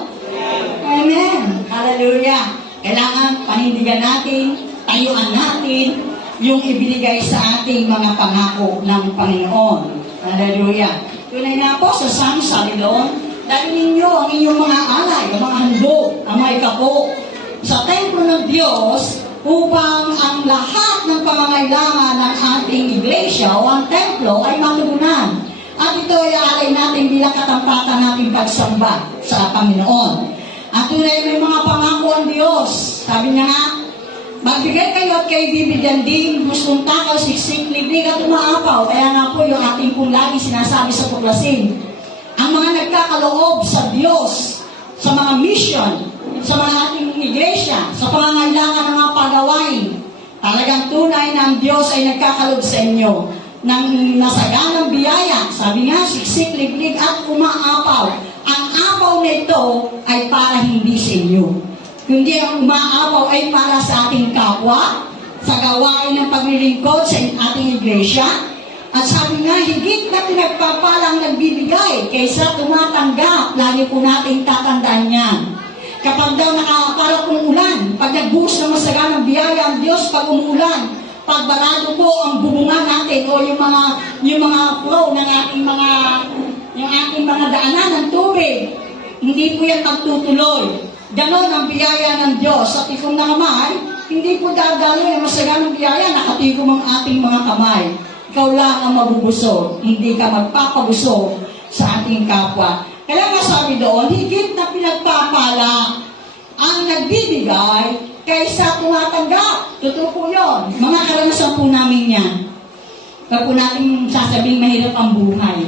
Amen. Hallelujah. Kailangan panindigan natin, tayuan natin yung ibinigay sa ating mga pangako ng Panginoon. Hallelujah. Tunay na po sa Psalm, sabi doon, dahil ninyo ang inyong mga alay, ang mga handog, ang mga ikapo sa templo ng Diyos upang ang lahat ng pangangailangan ng ating iglesia o ang templo ay matugunan. At ito ay alay natin bilang katampatan nating pagsamba sa Panginoon. At tunay may mga pangako ang Diyos. Sabi niya nga, magbigay kayo at kayo bibigyan din, gustong takaw, siksik, libig at umaapaw. Kaya nga po yung ating pong lagi sinasabi sa tuklasin. Ang mga nagkakaloob sa Diyos, sa mga mission, sa mga ating iglesia, sa pangangailangan ng mga pagawain, talagang tunay na ang Diyos ay nagkakaloob sa inyo ng nasaganang biyaya. Sabi nga, siksik, liglig at umaapaw. Ang apaw na ito ay para hindi sa inyo. Kundi ang umaapaw ay para sa ating kapwa, sa gawain ng paglilingkod sa ating iglesia. At sabi nga, higit na pinagpapalang nagbibigay kaysa tumatanggap. Lagi po natin tatandaan yan. Kapag daw nakakapara kong ulan, pag nagbuhos ng masaganang biyaya ang Diyos pag umulan, pagbarado po ang bubungan natin o yung mga flow ng ating yung ating mga daanan ng tubig, hindi po yan magtutuloy. Ganon ang biyaya ng Diyos sa tikong na kamay. Hindi po dadalo yung masaganang biyaya, nakatikom ang ating mga kamay. Ikaw lang ang mabubusog, hindi ka magpapabusog sa ating kapwa. Kaya nga sabi doon, higit na pinagpapala ang nagbibigay kaysa tumatanggap. Totoo po yun. Mga karanasan po namin yan. Pag po natin sasabing mahirap ang buhay.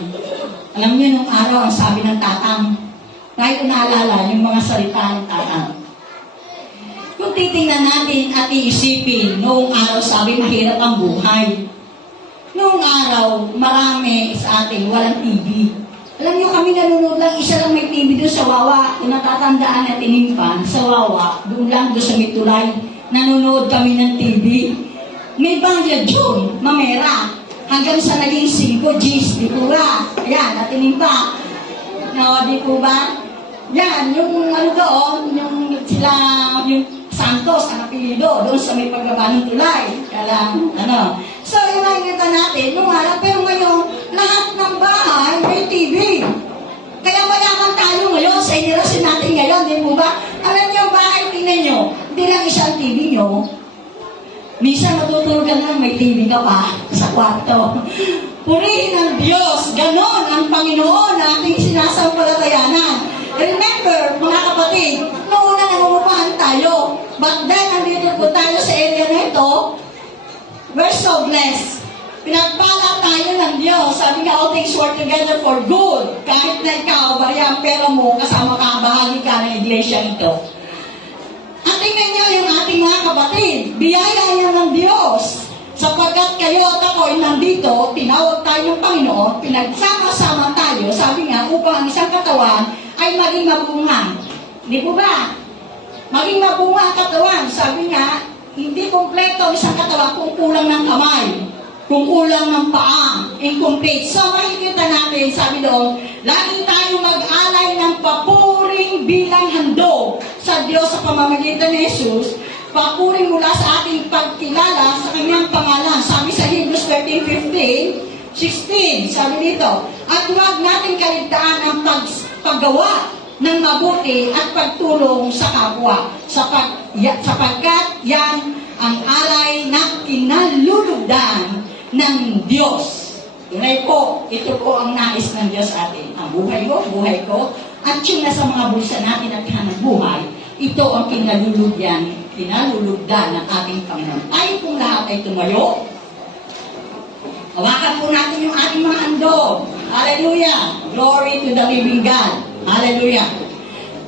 Alam niyo, nung araw, ang sabi ng tatang, kahit ko naalala yung mga salita ng tatang. Kung titingnan natin at iisipin, noong araw sabi mahirap ang buhay. Noong araw, marami sa atin walang TV. Alam niyo, kami nanonood lang, isa lang may TV doon sa Wawa. Kung natatandaan natin Tinimpan, sa Wawa, doon lang doon sa Mitulay, nanonood kami ng TV. May bangya June, mamera, hanggang sa naging 5 Gs, di po ba? Ayan, natin pa. No, di po ba? Yan, yung ano doon, yung sila, yung Santos, ang apelido, doon sa may pagbaba ng tulay. Kala, ano. So, yung nakikita natin, nung araw, pero ngayon, lahat ng bahay may TV. Kaya mayaman tayo ngayon sa henerasyon natin ngayon, di po ba? Alam niyo, bahay, tingnan niyo, hindi lang isang TV niyo. Minsan matutulog ka lang, may TV ka pa sa kwarto. Purihin ang Diyos, ganon ang Panginoon na ating sinasampalatayanan. Remember, mga kapatid, noong una nangungupahan tayo, but then, nandito po tayo sa area na ito, we're so blessed. Pinagpala tayo ng Diyos. Sabi nga, all things work together for good. Kahit na ikaw, bariya ang pera mo, kasama ka, bahagi ka ng iglesia ito. At tingnan niyo yung ating mga kapatid, biyaya yan ng Diyos. Sapagkat kayo at ako'y nandito, tinawag tayo ng Panginoon, pinagsama-sama tayo, sabi nga, upang ang isang katawan ay maging mabunga. Di po ba? Maging mabunga ang katawan. Sabi nga, hindi kompleto ang isang katawan kung kulang ng kamay, kung kulang ng paa, incomplete. So makikita natin, sabi doon, lagi tayo mag-alay ng papuring bilang handog sa Diyos sa pamamagitan ni Jesus, papuring mula sa ating pagkilala sa kanyang pangalan. Sabi sa Hebrews 13:15, 16, sabi dito, at huwag natin kaligtaan ang paggawa ng mabuti at pagtulong sa kapwa, sapagkat yan ang alay na kinalulugdan ng Diyos. Tunay po, ito po ang nais ng Diyos atin. Ang buhay ko, at yung nasa mga bulsa natin at hanap buhay, ito ang kinalulugdan ng ating Panginoon. Tayo pong lahat ay tumayo. Hawakan po natin yung ating mga handog. Hallelujah! Glory to the living God. Hallelujah!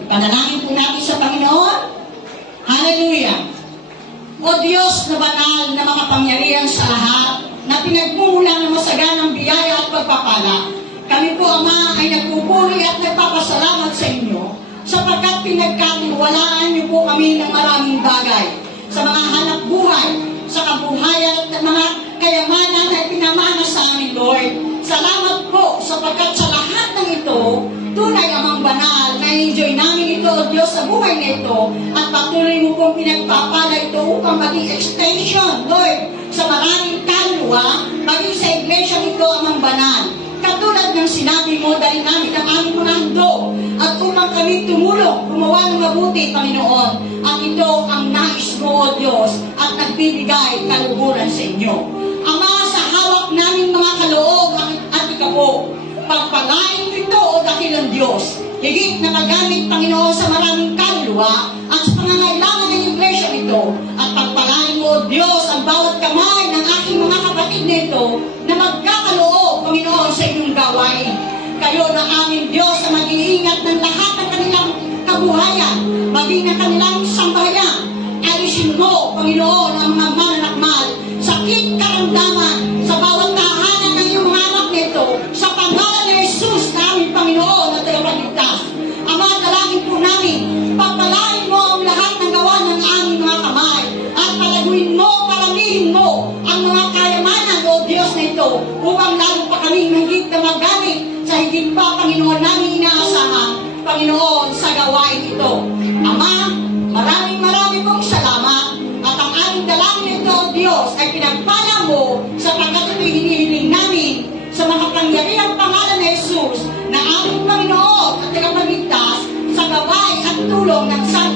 Ipanalangin po natin sa Panginoon. Hallelujah! O Diyos na banal na makapangyarihan sa lahat, na pinagmumulan ng masaganang biyaya at pagpapala, kami po, Ama, ay nagpupuri at nagpapasalamat sa inyo sapagkat pinagkatiwalaan niyo po kami ng maraming bagay sa mga hanap buhay, sa kabuhayan at mga kayamanan na pinamana sa amin, Lord. Salamat po sapagkat sa lahat ng ito, tunay amang banal, na-enjoy namin ito, O Diyos, sa buhay na ito, at patuloy mo pong pinagpapala ito upang maging extension, Lord, sa maraming kaluluwa, maging sa iglesia ito amang banal. Katulad ng sinabi mo, dahil namin ang aming mga handog, at upang kami tumulong, gumawa ng mabuti, Panginoon, at ito ang nais mo, O Diyos, at nagbibigay kaluguran sa inyo. Ama, sa hawak namin mga kaloob at ikapo, pagpalain ito, O dakilang Diyos, higit na magamit, Panginoon, sa maraming kaluluwa at sa pangangailangan ng iglesia ito, at pagpalain mo, O Diyos, ang bawat kamay ng aking mga kapatid nito na magkakaloob, Panginoon, sa inyong gawain. Kayo na aming Diyos na mag-iingat ng lahat ng kanilang kabuhayan, maging ng kanilang sambahayan. Alisin mo, Panginoon, ang mga mananakmal, sakit, karamdaman, sa bawat tahanan ng iyong mga anak nito, sa pangalan ni Jesus na aming Panginoon at tagapagligtas. Ama, dalangin po namin, pagpalain mo ang lahat ng gawa ng aming mga kamay, at palaguin mo, paramihin mo ang mga kayamanan, O Diyos, na ito, upang lalo pa kami higit na magamit sa higit pa, Panginoon, namin inaasahan, Panginoon, sa gawain ito. Ama, maraming pong salamat, at ang aming dalangin nito, O Diyos, ay pinagpala mo sapagkat ito'y hinihiling namin sa makapangyarihang pangalan ni Jesus na aming Panginoon at tagapagligtas sa gawain at tulong ng Santo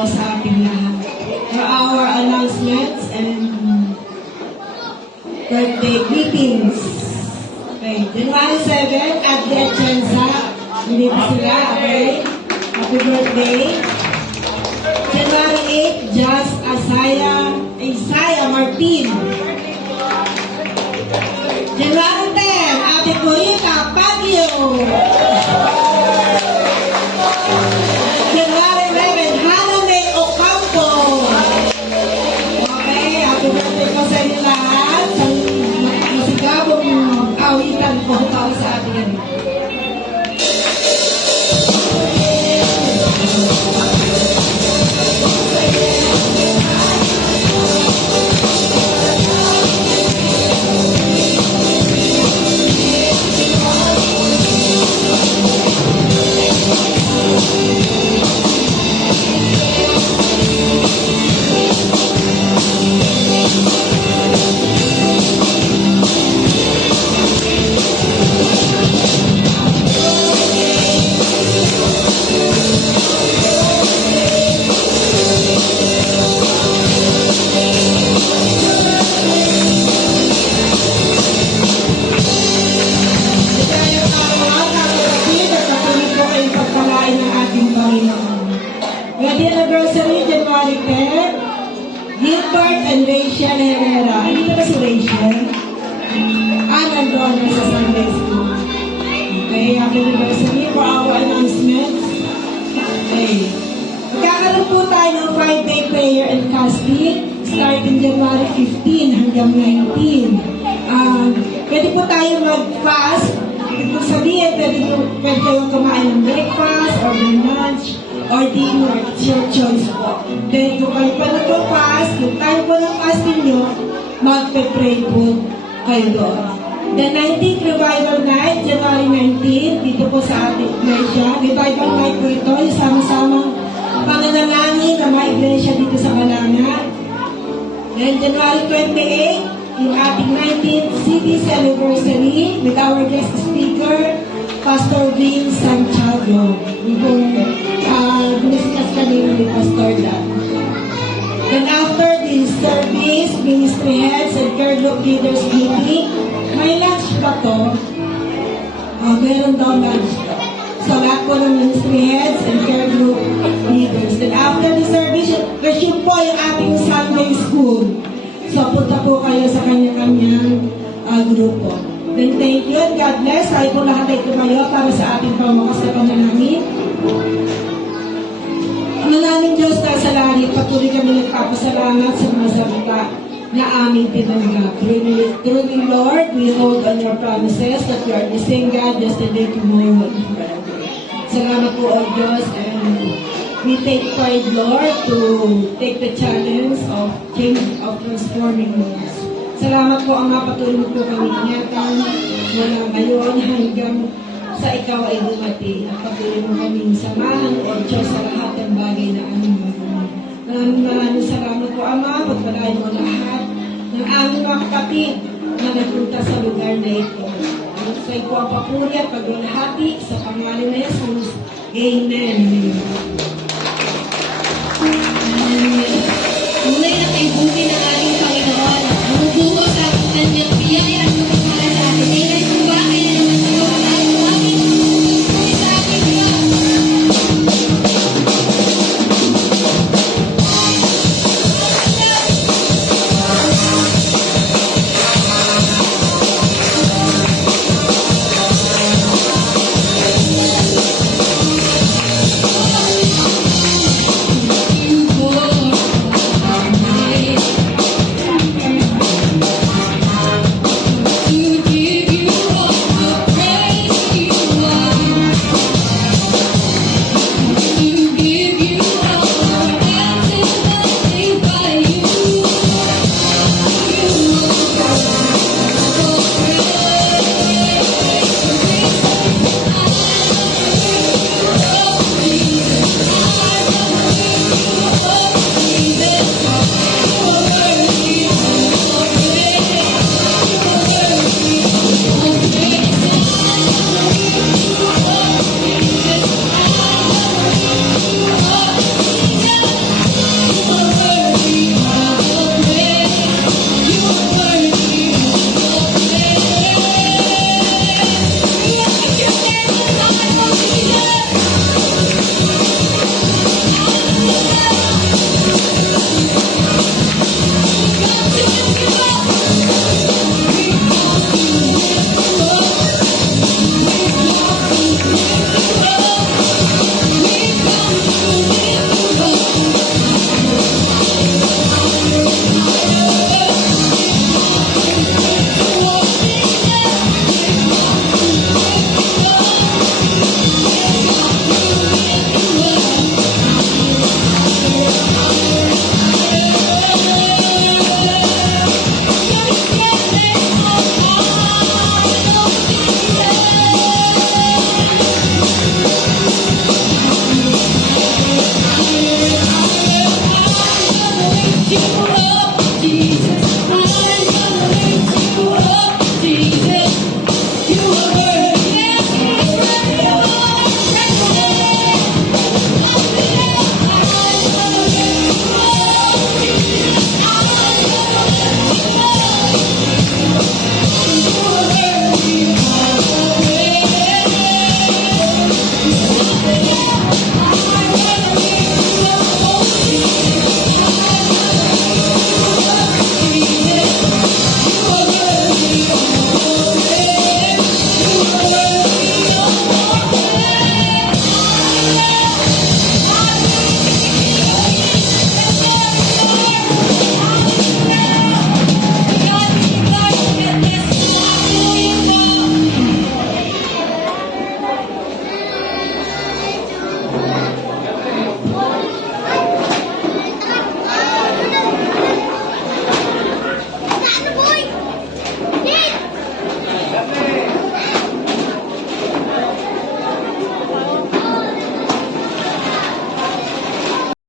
Panginoon sa ating lahat. For our announcements and birthday greetings. Okay, January 7, at the Atienza. Hindi pa sila, okay? Happy birthday. January 8, Just Isaiah Martin. January 10, Ate Corina Pagio. January 11, Hannah May Ocampo. Okay, happy birthday po sa inyo lahat. Sa masigabong awitan po para sa atin. Wedding anniversary, January 10, Gilbert and Rachel Herrera. Hindi ba si Rachel? Nandun sa Sunday School. Okay, happy anniversary for our announcements. Okay. Magkakaroon po tayo ng 5-day prayer and fasting starting January 15 hanggang 19. Pwede po tayo mag-fast. Ibig sabihin, pwede kayong kumain ng breakfast or ng lunch or dinner. It's your choice po. Then, kung kayo pa nagpo-fast, yung time po ng fasting nyo, magpe-pray po kayo doon. The 19th Revival Night, January 19, dito po sa ating iglesia. Revival Night po ito, yung sama-samang pananalangin ng mga iglesia dito sa Balanga. Then, January 28, yung ating 19th Cities Anniversary with our guest speaker, Pastor Vince Santiago. Yung discuss kanina ni Pastor Dan. Then after the service, ministry heads and care group leaders meeting, may lunch ba to? Meron daw lunch to. So lahat po ng ministry heads and care group leaders. Then after the service, resume po yung ating Sunday school. So punta po kayo sa kanya-kanyang grupo. Then thank you and God bless. Tayo po lahat ay tumayo para sa ating pamakas na panalangin. Manaming Diyos na sa langit, patuloy kami nagpapasalamat sa mga salita na aming tinanggap. Truly, Lord, we hold on your promises that you are the same God yesterday, tomorrow, and forever. Salamat po, O Diyos, and we take pride, Lord, to take the challenge of change, of transforming lives. Salamat po, Ama, patuloy po kami ingatan mula ngayon hanggang sa ikaw ay dumating at patuloy mo kaming samahan o Diyos sa lahat ng bagay na aming magawa. Maraming salamat po, Ama, pagpalain mo lahat ng aming mga kapatid na nagpunta sa lugar na ito. Sa iyo po ang papuri at pagwalhati sa pangalan ni Jesus. Amen.